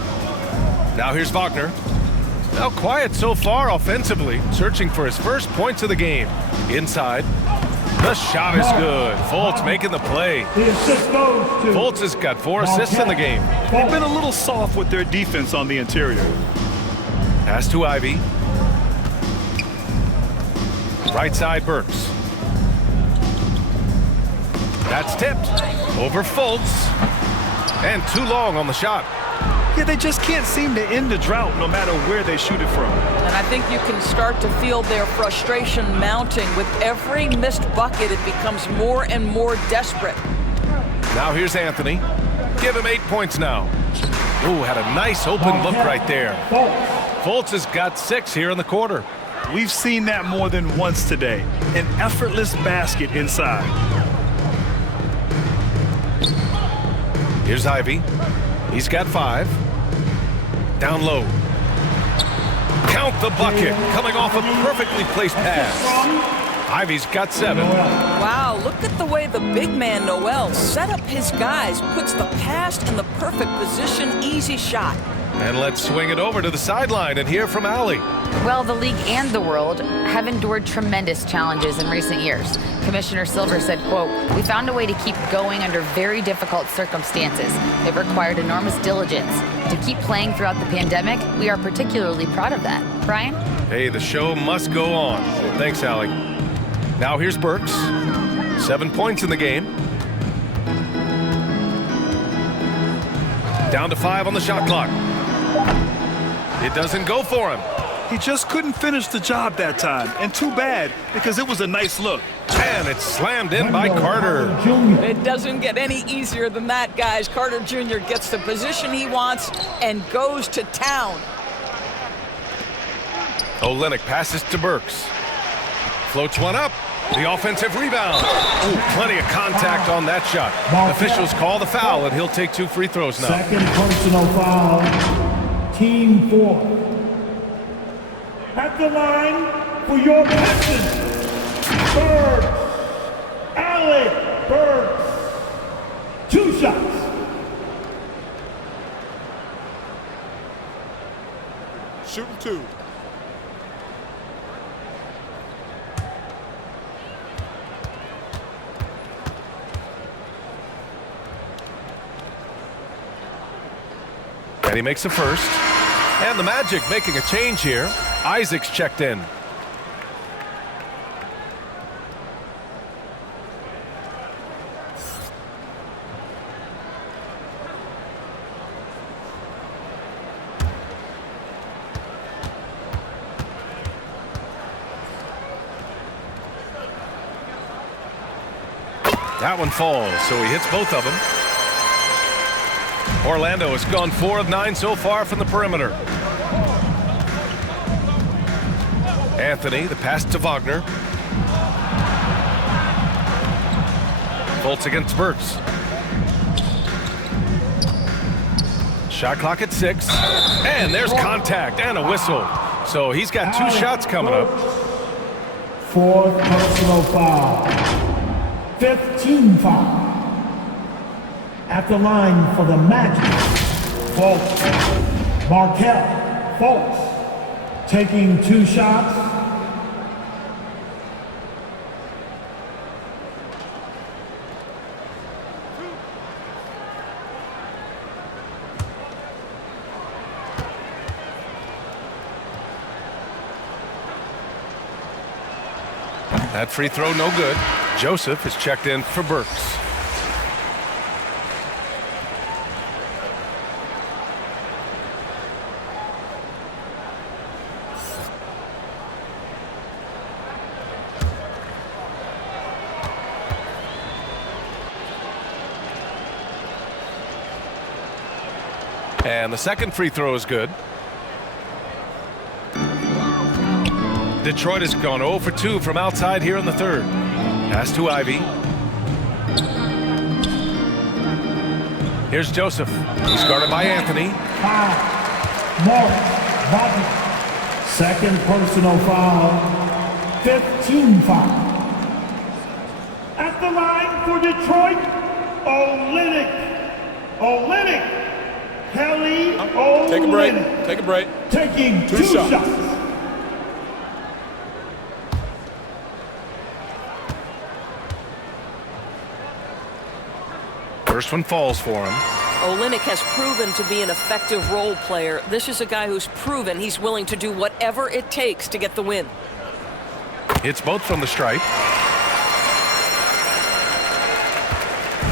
Now here's Wagner. Now quiet so far offensively, searching for his first points of the game. Inside. The shot is good. Fultz making the play. Fultz has got 4 assists in the game. They've been a little soft with their defense on the interior. Pass to Ivy. Right side Burks. That's tipped. Over Fultz. And too long on the shot. Yeah, they just can't seem to end the drought no matter where they shoot it from. And I think you can start to feel their frustration mounting. With every missed bucket, it becomes more and more desperate. Now here's Anthony. Give him 8 points now. Ooh, had a nice open look right there. Fultz has got 6 here in the quarter. We've seen that more than once today. An effortless basket inside. Here's Ivy. He's got 5. Down low. Count the bucket. Coming off a perfectly placed pass. Ivy's got 7. Wow, look at the way the big man, Noel, set up his guys. Puts the pass in the perfect position. Easy shot. And let's swing it over to the sideline and hear from Allie. Well, the league and the world have endured tremendous challenges in recent years. Commissioner Silver said, quote, "We found a way to keep going under very difficult circumstances. It required enormous diligence. To keep playing throughout the pandemic, we are particularly proud of that." Brian? Hey, the show must go on. Thanks, Allie. Now here's Burks. 7 points in the game. Down to 5 on the shot clock. It doesn't go for him. He just couldn't finish the job that time. And too bad, because it was a nice look. And it's slammed in by Carter. It doesn't get any easier than that, guys. Carter Jr. gets the position he wants and goes to town. Olenek passes to Burks. Floats one up. The offensive rebound. Ooh, plenty of contact on that shot. Officials call the foul, and he'll take 2 free throws now. Second personal foul, team 4. At the line for your Pistons, Burks, Alec Burks. 2 shots. Shooting 2. And he makes a first. And the Magic making a change here. Isaac's checked in. That one falls, so he hits both of them. Orlando has gone 4 of 9 so far from the perimeter. Anthony, the pass to Wagner. Fultz against Burks. Shot clock at 6. And there's contact and a whistle. So he's got 2 shots coming up. 4th personal foul. 15 foul. At the line for the Magic, Fultz. Markelle Fultz taking 2 shots. That free throw no good. Joseph is checked in for Burks. And the second free throw is good. Detroit has gone 0 for 2 from outside here in the third. Pass to Ivy. Here's Joseph. He's guarded by Anthony. Foul. Morris Wagner. 2nd personal foul. 15 foul. At the line for Detroit, Olynyk. Kelly Olynyk. Take a break. Take a break. Taking 2 shots. First one falls for him. Olynyk has proven to be an effective role player. This is a guy who's proven he's willing to do whatever it takes to get the win. Hits both from the stripe.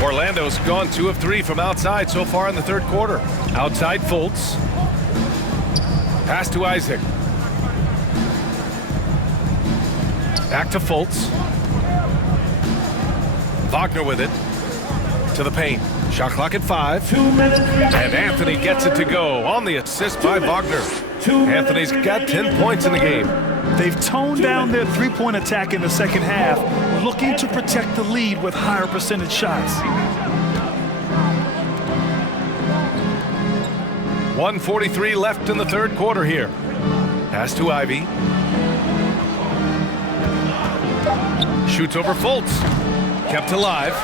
Orlando's gone 2 of 3 from outside so far in the third quarter. Outside Fultz. Pass to Isaac. Back to Fultz. Wagner with it. To the paint. Shot clock at 5. 2 minutes. And Anthony gets it to go on the assist by Wagner. Anthony's got 10 points in the game. They've toned down their three-point attack in the second half, looking to protect the lead with higher percentage shots. 1:43 left in the third quarter here. Pass to Ivy. Shoots over Fultz. Kept alive.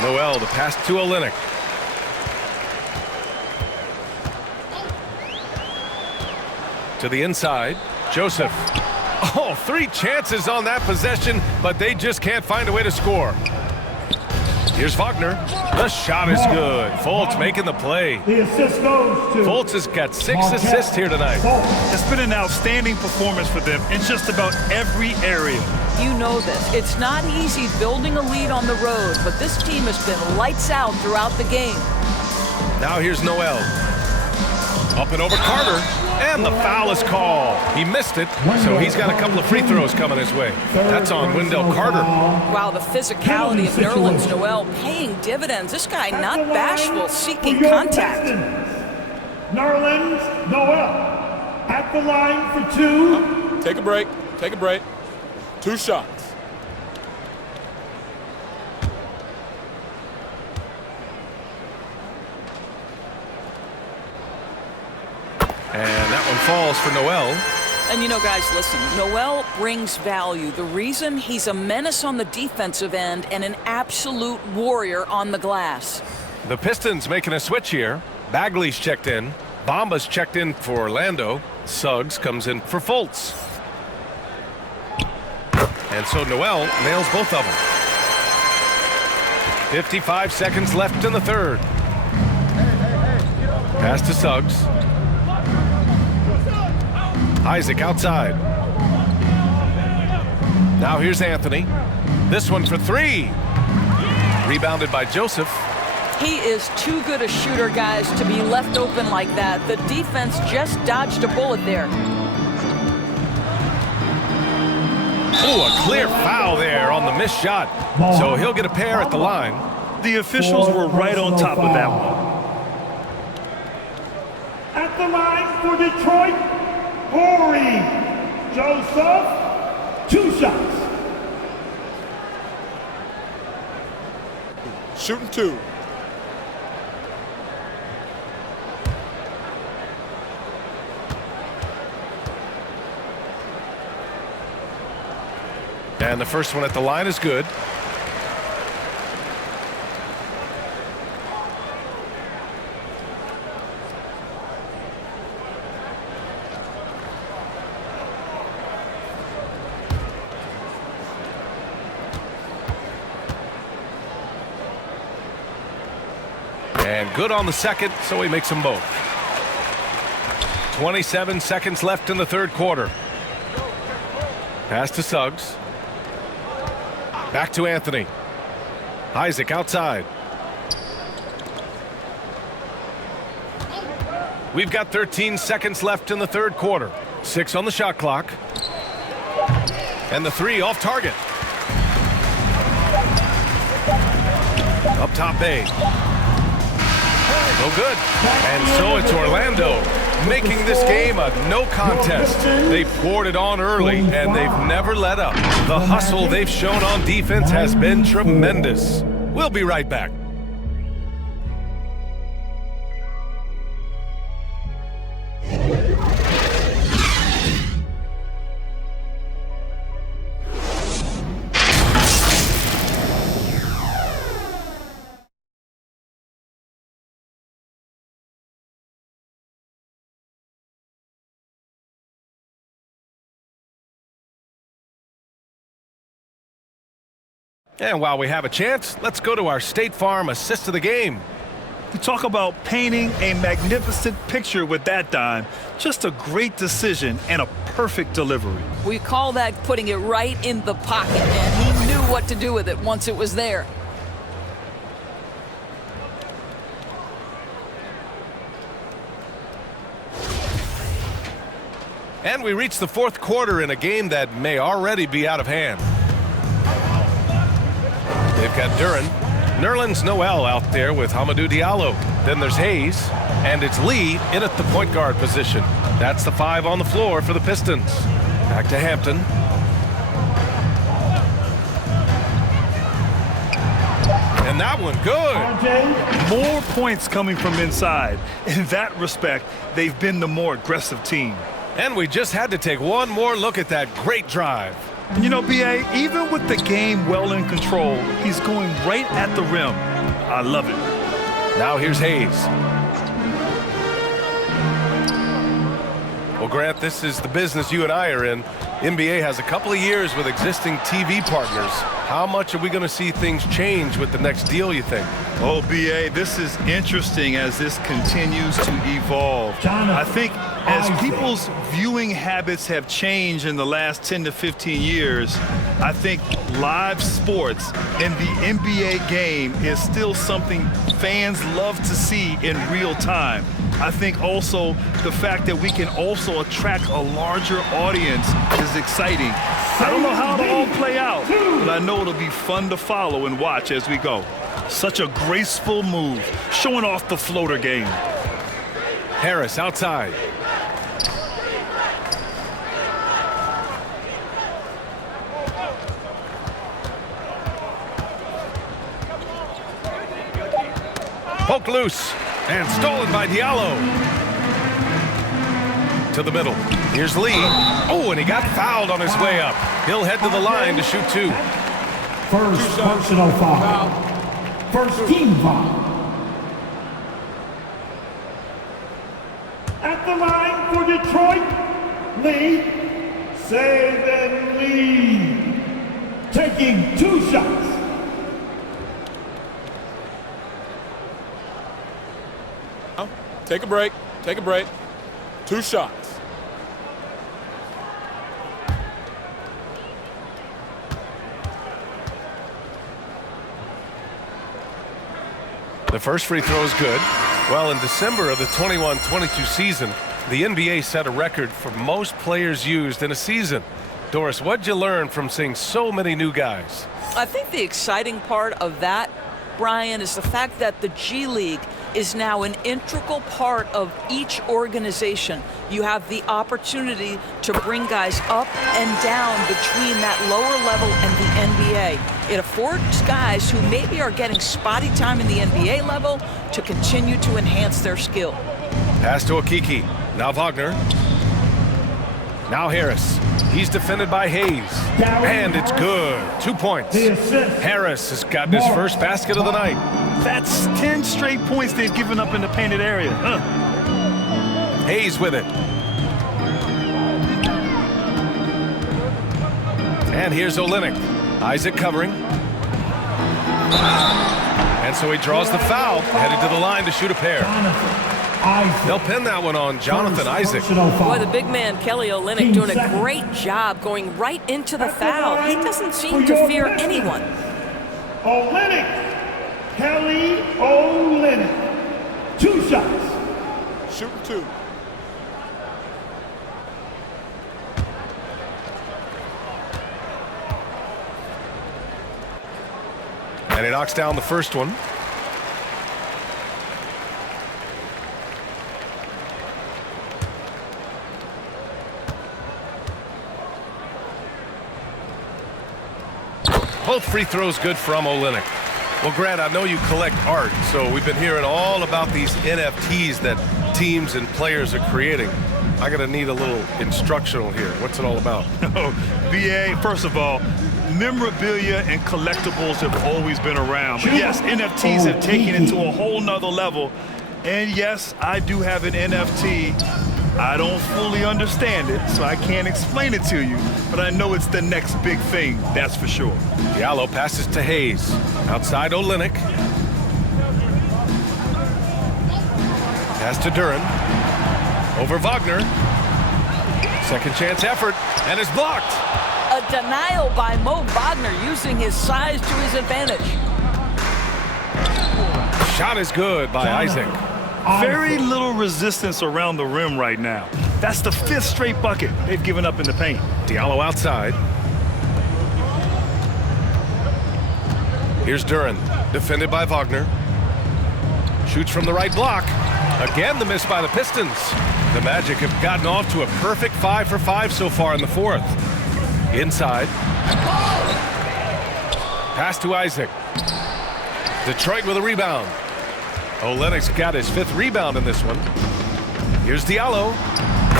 Noel, the pass to Olynyk. To the inside. Joseph. Oh, 3 chances on that possession, but they just can't find a way to score. Here's Wagner. The shot is good. Fultz making the play. The assist goes to Fultz has got 6 assists here tonight. It's been an outstanding performance for them in just about every area. You know this. It's not easy building a lead on the road, but this team has been lights out throughout the game. Now here's Noel. Up and over Carter. And the foul is called. He missed it, so he's got a couple of free throws coming his way. That's on Wendell Carter. Wow, the physicality of Nerlens Noel paying dividends. This guy not bashful, seeking contact. Nerlens Noel at the line for 2. Take a break. Take a break. 2 shots. And that one falls for Noel. And you know, guys, listen, Noel brings value. The reason he's a menace on the defensive end and an absolute warrior on the glass. The Pistons making a switch here. Bagley's checked in. Bamba's checked in for Orlando. Suggs comes in for Fultz. And so Noel nails both of them. 55 seconds left in the third. Pass to Suggs. Isaac outside. Now here's Anthony. This one for 3. Rebounded by Joseph. He is too good a shooter, guys, to be left open like that. The defense just dodged a bullet there. Oh, a clear foul there on the missed shot. So he'll get a pair at the line. The officials were right on top of that one. At the line for Detroit, Corey Joseph, 2 shots. Shooting 2. And the first one at the line is good. And good on the second, so he makes them both. 27 seconds left in the third quarter. Pass to Suggs. Back to Anthony. Isaac outside. We've got 13 seconds left in the third quarter. 6 on the shot clock. And the 3 off target. Up top A. No good. And so it's Orlando making this game a no contest. They poured it on early, and they've never let up. The hustle they've shown on defense has been tremendous. We'll be right back. And while we have a chance, let's go to our State Farm assist of the game. You talk about painting a magnificent picture with that dime. Just a great decision and a perfect delivery. We call that putting it right in the pocket, and he knew what to do with it once it was there. And we reach the fourth quarter in a game that may already be out of hand. They've got Duran. Nerlens Noel out there with Hamidou Diallo. Then there's Hayes, and it's Lee in at the point guard position. That's the 5 on the floor for the Pistons. Back to Hampton. And that one good. More points coming from inside. In that respect, they've been the more aggressive team. And we just had to take one more look at that great drive. You know, B.A., even with the game well in control, he's going right at the rim. I love it. Now here's Hayes. Well, Grant, this is the business you and I are in. NBA has a couple of years with existing TV partners. How much are we going to see things change with the next deal, you think? Oh, B.A., this is interesting as this continues to evolve. I think as people's viewing habits have changed in the last 10 to 15 years, I think live sports in the NBA game is still something fans love to see in real time. I think also the fact that we can also attract a larger audience is exciting. I don't know how it'll all play out, but I know it'll be fun to follow and watch as we go. Such a graceful move, showing off the floater game. Harris outside. Poked loose and stolen by Diallo. To the middle. Here's Lee. Oh, and he got fouled on his way up. He'll head to the line to shoot 2. First personal foul. First team foul. At the line for Detroit, Lee. Save and Lee. Taking 2 shots. Take a break. Take a break. 2 shots. The first free throw is good. Well, in December of the 21-22 season, the NBA set a record for most players used in a season. Doris, what'd you learn from seeing so many new guys? I think the exciting part of that, Brian, is the fact that the G League is now an integral part of each organization. You have the opportunity to bring guys up and down between that lower level and the NBA. It affords guys who maybe are getting spotty time in the NBA level to continue to enhance their skill. Pass to Okiki. Now Wagner. Now Harris. He's defended by Hayes. And it's good. 2 points. Harris has gotten his first basket of the night. That's 10 straight points they've given up in the painted area. Hayes with it. And here's Olynyk. Isaac covering. And so he draws the foul, headed to the line to shoot a pair. They'll pin that one on Jonathan Isaac. Boy, the big man, Kelly Olynyk, doing a great job going right into the foul. He doesn't seem to fear anyone. Olynyk. Kelly Olynyk. 2 shots. Shooting 2. And he knocks down the first one. Both free throws good from Olynyk. Well, Grant, I know you collect art, so we've been hearing all about these NFTs that teams and players are creating. I'm going to need a little instructional here. What's it all about? BA, first of all, memorabilia and collectibles have always been around. But yes, NFTs have taken it to a whole nother level. And yes, I do have an NFT. I don't fully understand it, so I can't explain it to you. But I know it's the next big thing, that's for sure. Diallo passes to Hayes. Outside Olynyk. Pass to Duran. Over Wagner. Second chance effort, and it's blocked. A denial by Mo Wagner, using his size to his advantage. Shot is good by Isaac. Very little resistance around the rim right now. That's the 5th straight bucket they've given up in the paint. Diallo outside. Here's Duran, defended by Wagner. Shoots from the right block. Again, the miss by the Pistons. The Magic have gotten off to a perfect 5 for 5 so far in the 4th. Inside. Pass to Isaac. Detroit with a rebound. Olynyk's got his 5th rebound in this one. Here's Diallo.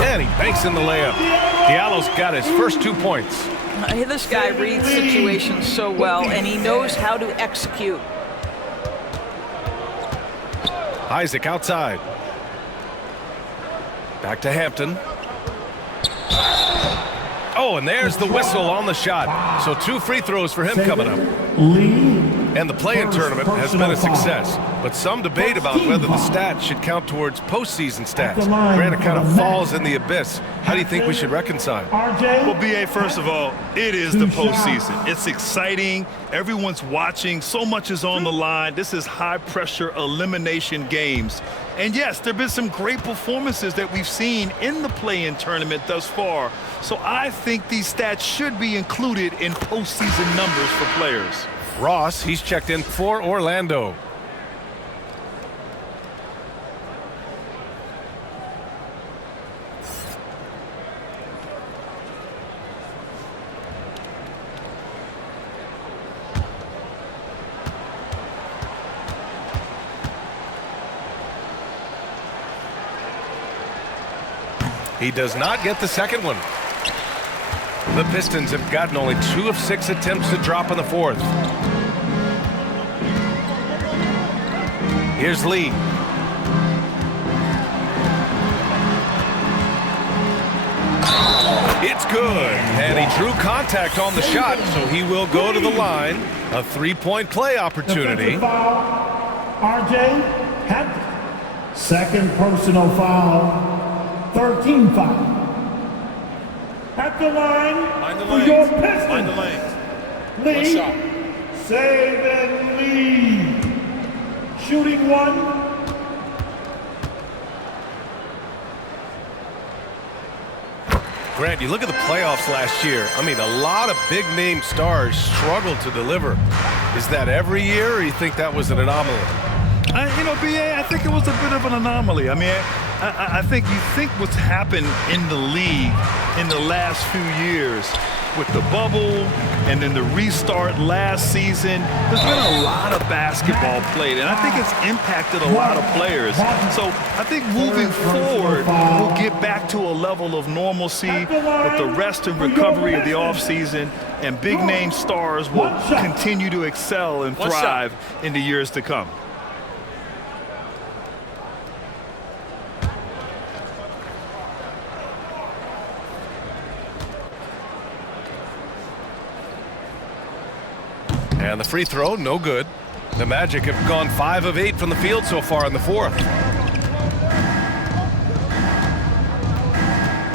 And he banks in the layup. Diallo's got his first 2 points. This guy reads situations so well, and he knows how to execute. Isaac outside. Back to Hampton. Oh, and there's the whistle on the shot. So 2 free throws for him coming up. And the play-in tournament has been a success, but some debate about whether the stats should count towards postseason stats. Grant, it kind of falls in the abyss. How do you think we should reconcile? Well, BA, first of all, it is the postseason. It's exciting. Everyone's watching. So much is on the line. This is high-pressure elimination games. And yes, there have been some great performances that we've seen in the play-in tournament thus far. So I think these stats should be included in postseason numbers for players. Ross, he's checked in for Orlando. He does not get the second one. The Pistons have gotten only 2 of 6 attempts to drop in the 4th. Here's Lee. It's good. And he drew contact on the shot, so he will go to the line. A 3-point play opportunity. RJ Hampton. Second personal foul. 13 foul. At the line for your Pistons. Mind the lanes. Lee. 1 shot. Save and Lee. Shooting 1. Grant, you look at the playoffs last year. I mean, a lot of big-name stars struggled to deliver. Is that every year, or you think that was an anomaly? You know, B.A., I think it was a bit of an anomaly. I mean, I think what's happened in the league in the last few years with the bubble and then the restart last season, there's been a lot of basketball played, and I think it's impacted a lot of players. So I think moving forward, we'll get back to a level of normalcy with the rest and recovery of the offseason, and big-name stars will continue to excel and thrive in the years to come. And the free throw, no good. The Magic have gone 5 of 8 from the field so far in the fourth.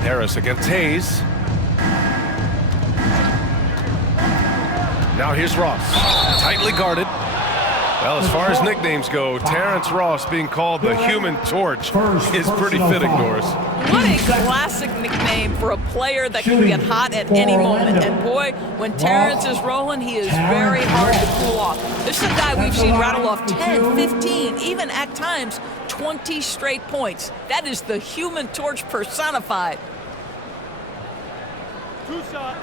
Harris against Hayes. Now here's Ross, tightly guarded. Well, as far as nicknames go, Terrence Ross being called the Human Torch is pretty fitting, Doris. What a classic nickname for a player that can get hot at any moment. And boy, when Terrence is rolling, he is very hard to cool off. This is a guy we've seen rattle off 10, 15, even at times 20 straight points. That is the Human Torch personified. 2 shots.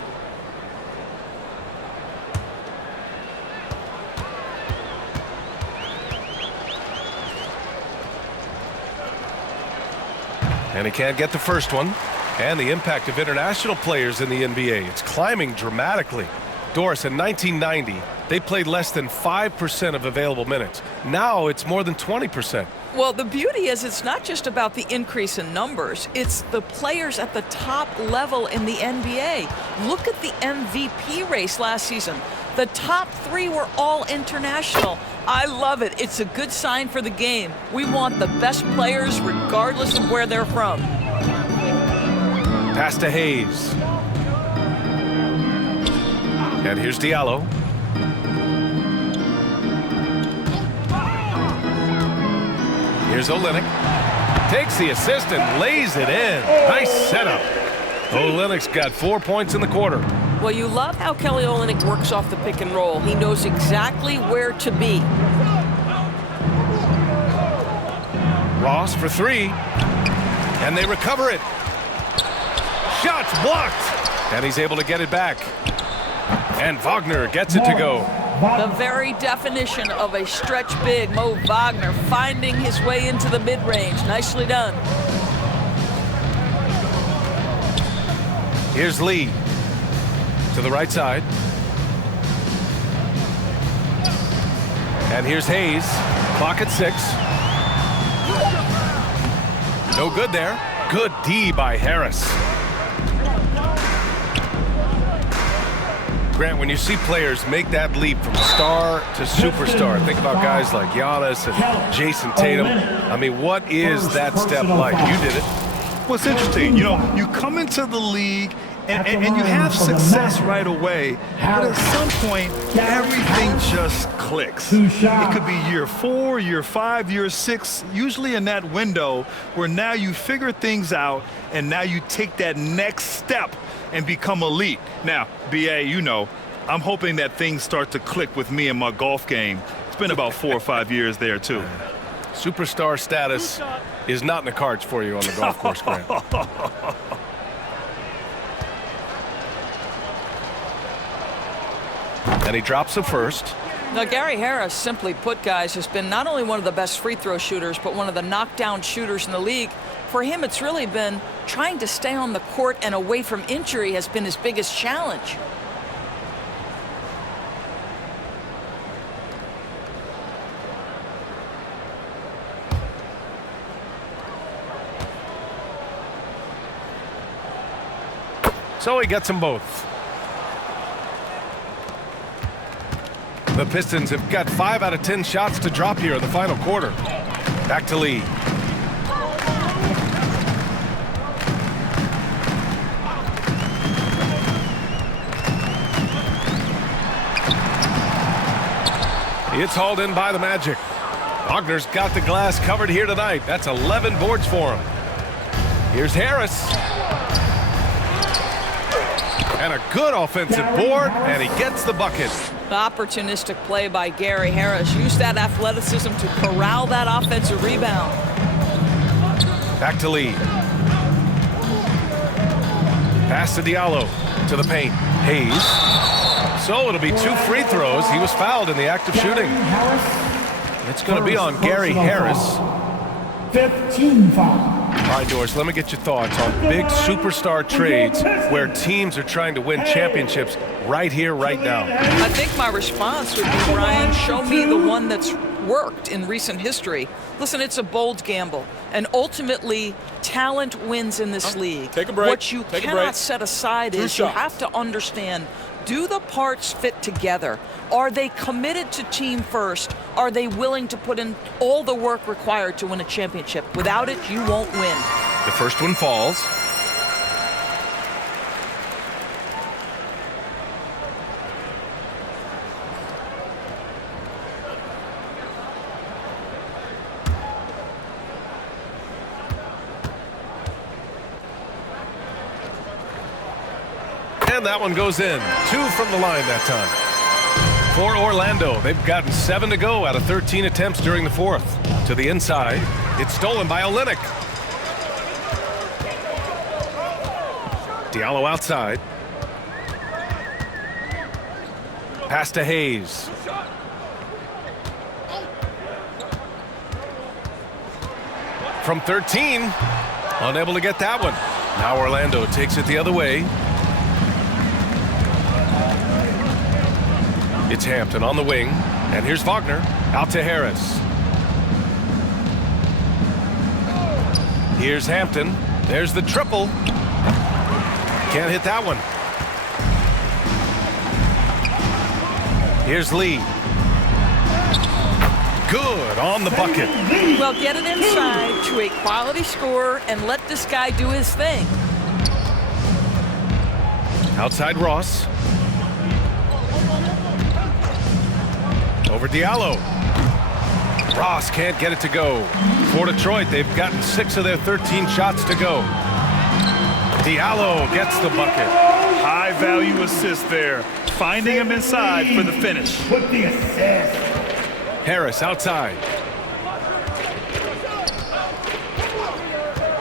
And he can't get the first one. And the impact of international players in the NBA, it's climbing dramatically. Doris, in 1990, they played less than 5% of available minutes. Now it's more than 20%. Well, the beauty is it's not just about the increase in numbers. It's the players at the top level in the NBA. Look at the MVP race last season. The top 3 were all international. I love it. It's a good sign for the game. We want the best players regardless of where they're from. Pass to Hayes. And here's Diallo. Here's Olynyk. Takes the assist and lays it in. Nice setup. Olynyk's got 4 points in the quarter. Well, you love how Kelly Olynyk works off the pick and roll. He knows exactly where to be. Ross for 3. And they recover it. Shots blocked. And he's able to get it back. And Wagner gets it to go. The very definition of a stretch big. Mo Wagner finding his way into the mid-range. Nicely done. Here's Lee. To the right side. And here's Hayes. Clock at 6. No good there. Good D by Harris. Grant, when you see players make that leap from star to superstar, think about guys like Giannis and Jason Tatum. I mean, what is that step like? You did it. Well, it's interesting. You know, you come into the league and you have success right away, but at some point, everything just clicks. It could be year 4, year 5, year 6, usually in that window where now you figure things out and now you take that next step and become elite. Now, B.A., you know, I'm hoping that things start to click with me in my golf game. It's been about 4 or 5 years there, too. Superstar status is not in the cards for you on the golf course, Grant. And he drops the first. Now, Gary Harris, simply put, guys, has been not only one of the best free throw shooters, but one of the knockdown shooters in the league. For him, it's really been trying to stay on the court and away from injury has been his biggest challenge. So he gets them both. The Pistons have got 5 out of 10 shots to drop here in the final quarter. Back to Lee. It's hauled in by the Magic. Wagner's got the glass covered here tonight. That's 11 boards for him. Here's Harris. And a good offensive board, and he gets the bucket. Opportunistic play by Gary Harris. Used that athleticism to corral that offensive rebound. Back to Lee. Pass to Diallo. To the paint. Hayes. So it'll be 2 free throws. He was fouled in the act of shooting. It's going to be on Gary Harris. 15 foul. All right, Doris, let me get your thoughts on big superstar trades where teams are trying to win championships right here, right now. I think my response would be, Brian, show me the one that's worked in recent history. Listen, it's a bold gamble, and ultimately talent wins in this league. Take a break. What you cannot set aside is you have to understand, do the parts fit together? Are they committed to team first? Are they willing to put in all the work required to win a championship? Without it, you won't win. The first one falls. And that one goes in. 2 from the line that time. For Orlando, they've gotten 7 to go out of 13 attempts during the 4th. To the inside, it's stolen by Olynyk. Diallo outside. Pass to Hayes. From 13, unable to get that one. Now Orlando takes it the other way. It's Hampton on the wing, and here's Wagner out to Harris. Here's Hampton. There's the triple. Can't hit that one. Here's Lee. Good on the bucket. Well, get it inside to a quality scorer and let this guy do his thing. Outside Ross. Over Diallo. Ross can't get it to go. For Detroit, they've gotten 6 of their 13 shots to go. Diallo gets the bucket. High value assist there. Finding him inside for the finish. With the assist. Harris outside.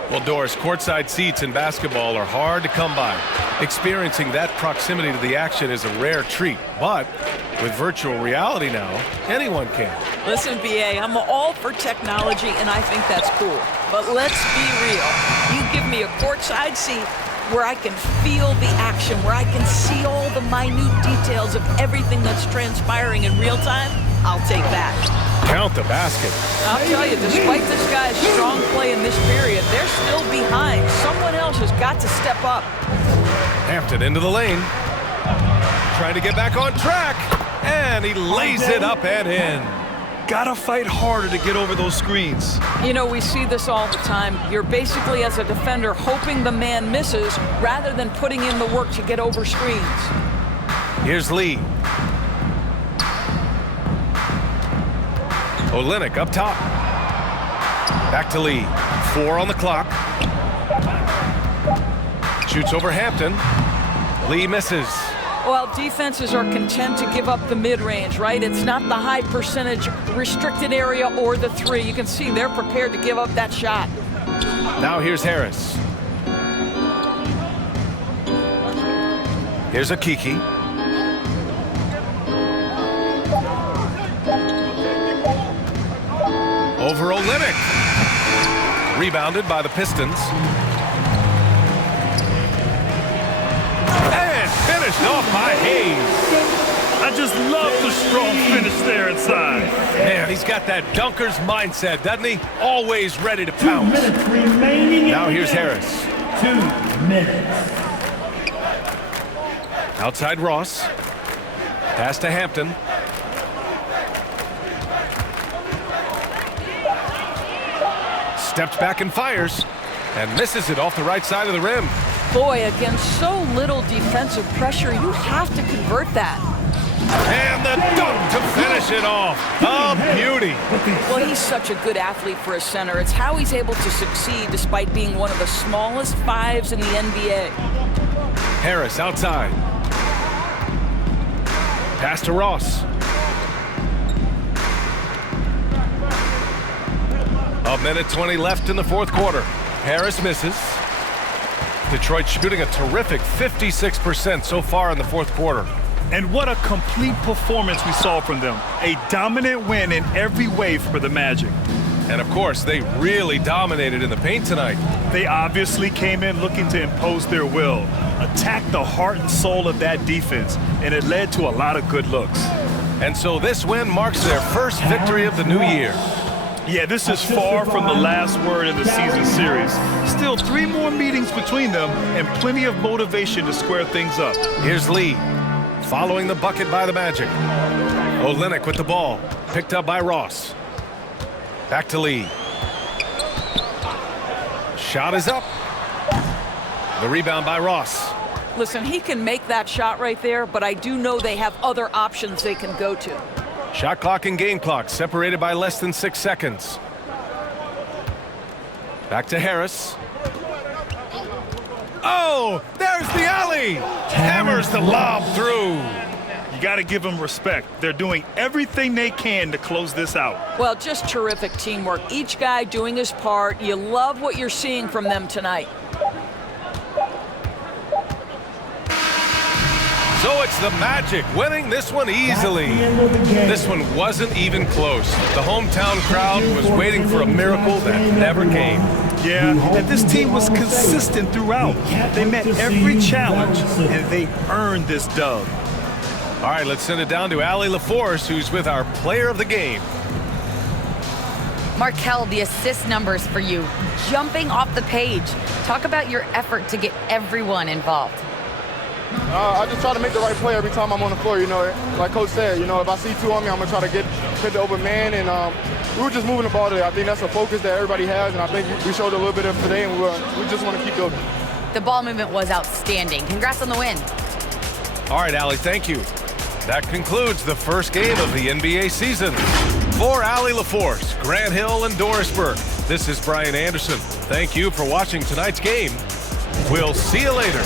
Well, Doris, courtside seats in basketball are hard to come by. Experiencing that proximity to the action is a rare treat, but with virtual reality now, anyone can. Listen, BA, I'm all for technology, and I think that's cool. But let's be real. You give me a courtside seat where I can feel the action, where I can see all the minute details of everything that's transpiring in real time, I'll take that. Count the basket. I'll tell you, despite this guy's strong play in this period, they're still behind. Someone else has got to step up. Hampton into the lane. Trying to get back on track. And he lays it up and in. Gotta fight harder to get over those screens. You know, we see this all the time. You're basically, as a defender, hoping the man misses rather than putting in the work to get over screens. Here's Lee. Olynyk up top. Back to Lee. 4 on the clock. Shoots over Hampton. Lee misses. Well, defenses are content to give up the mid-range, right? It's not the high percentage restricted area or the 3. You can see they're prepared to give up that shot. Now here's Harris. Here's Akiki. Over Olynyk. Rebounded by the Pistons. And finished off by Hayes. I just love the strong finish there inside. Man, he's got that dunker's mindset, doesn't he? Always ready to pounce. 2 minutes remaining. Now here's Harris. 2 minutes. Outside Ross. Pass to Hampton. Steps back and fires. And misses it off the right side of the rim. Boy, against so little defensive pressure, you have to convert that. And the dunk to finish it off. A beauty. Well, he's such a good athlete for a center. It's how he's able to succeed despite being one of the smallest 5s in the NBA. Harris outside. Pass to Ross. A minute 20 left in the fourth quarter. Harris misses. Detroit shooting a terrific 56% so far in the fourth quarter. And what a complete performance we saw from them. A dominant win in every way for the Magic. And of course, they really dominated in the paint tonight. They obviously came in looking to impose their will, attack the heart and soul of that defense, and it led to a lot of good looks. And so this win marks their first victory of the new year. Yeah, this is far from the last word in the season series. Still 3 more meetings between them and plenty of motivation to square things up. Here's Lee, following the bucket by the Magic. Olynyk with the ball, picked up by Ross. Back to Lee. Shot is up. The rebound by Ross. Listen, he can make that shot right there, but I do know they have other options they can go to. Shot clock and game clock separated by less than 6 seconds. Back to Harris. Oh, there's the alley. Hammers the lob through. You got to give them respect. They're doing everything they can to close this out. Well, just terrific teamwork. Each guy doing his part. You love what you're seeing from them tonight. So it's the Magic winning this one easily. This one wasn't even close. The hometown crowd was waiting for a miracle that never came. Yeah, and this team was consistent throughout. They met every challenge, and they earned this dub. All right, let's send it down to Allie LaForce, who's with our player of the game. Markelle, the assist numbers for you, jumping off the page. Talk about your effort to get everyone involved. I just try to make the right play every time I'm on the floor. You know, like Coach said, you know, if I see 2 on me, I'm going to try to hit the open man. And we were just moving the ball today. I think that's a focus that everybody has, and I think we showed a little bit of today, and we just want to keep building. The ball movement was outstanding. Congrats on the win. All right, Allie, thank you. That concludes the first game of the NBA season. For Allie LaForce, Grant Hill, and Doris Burke, this is Brian Anderson. Thank you for watching tonight's game. We'll see you later.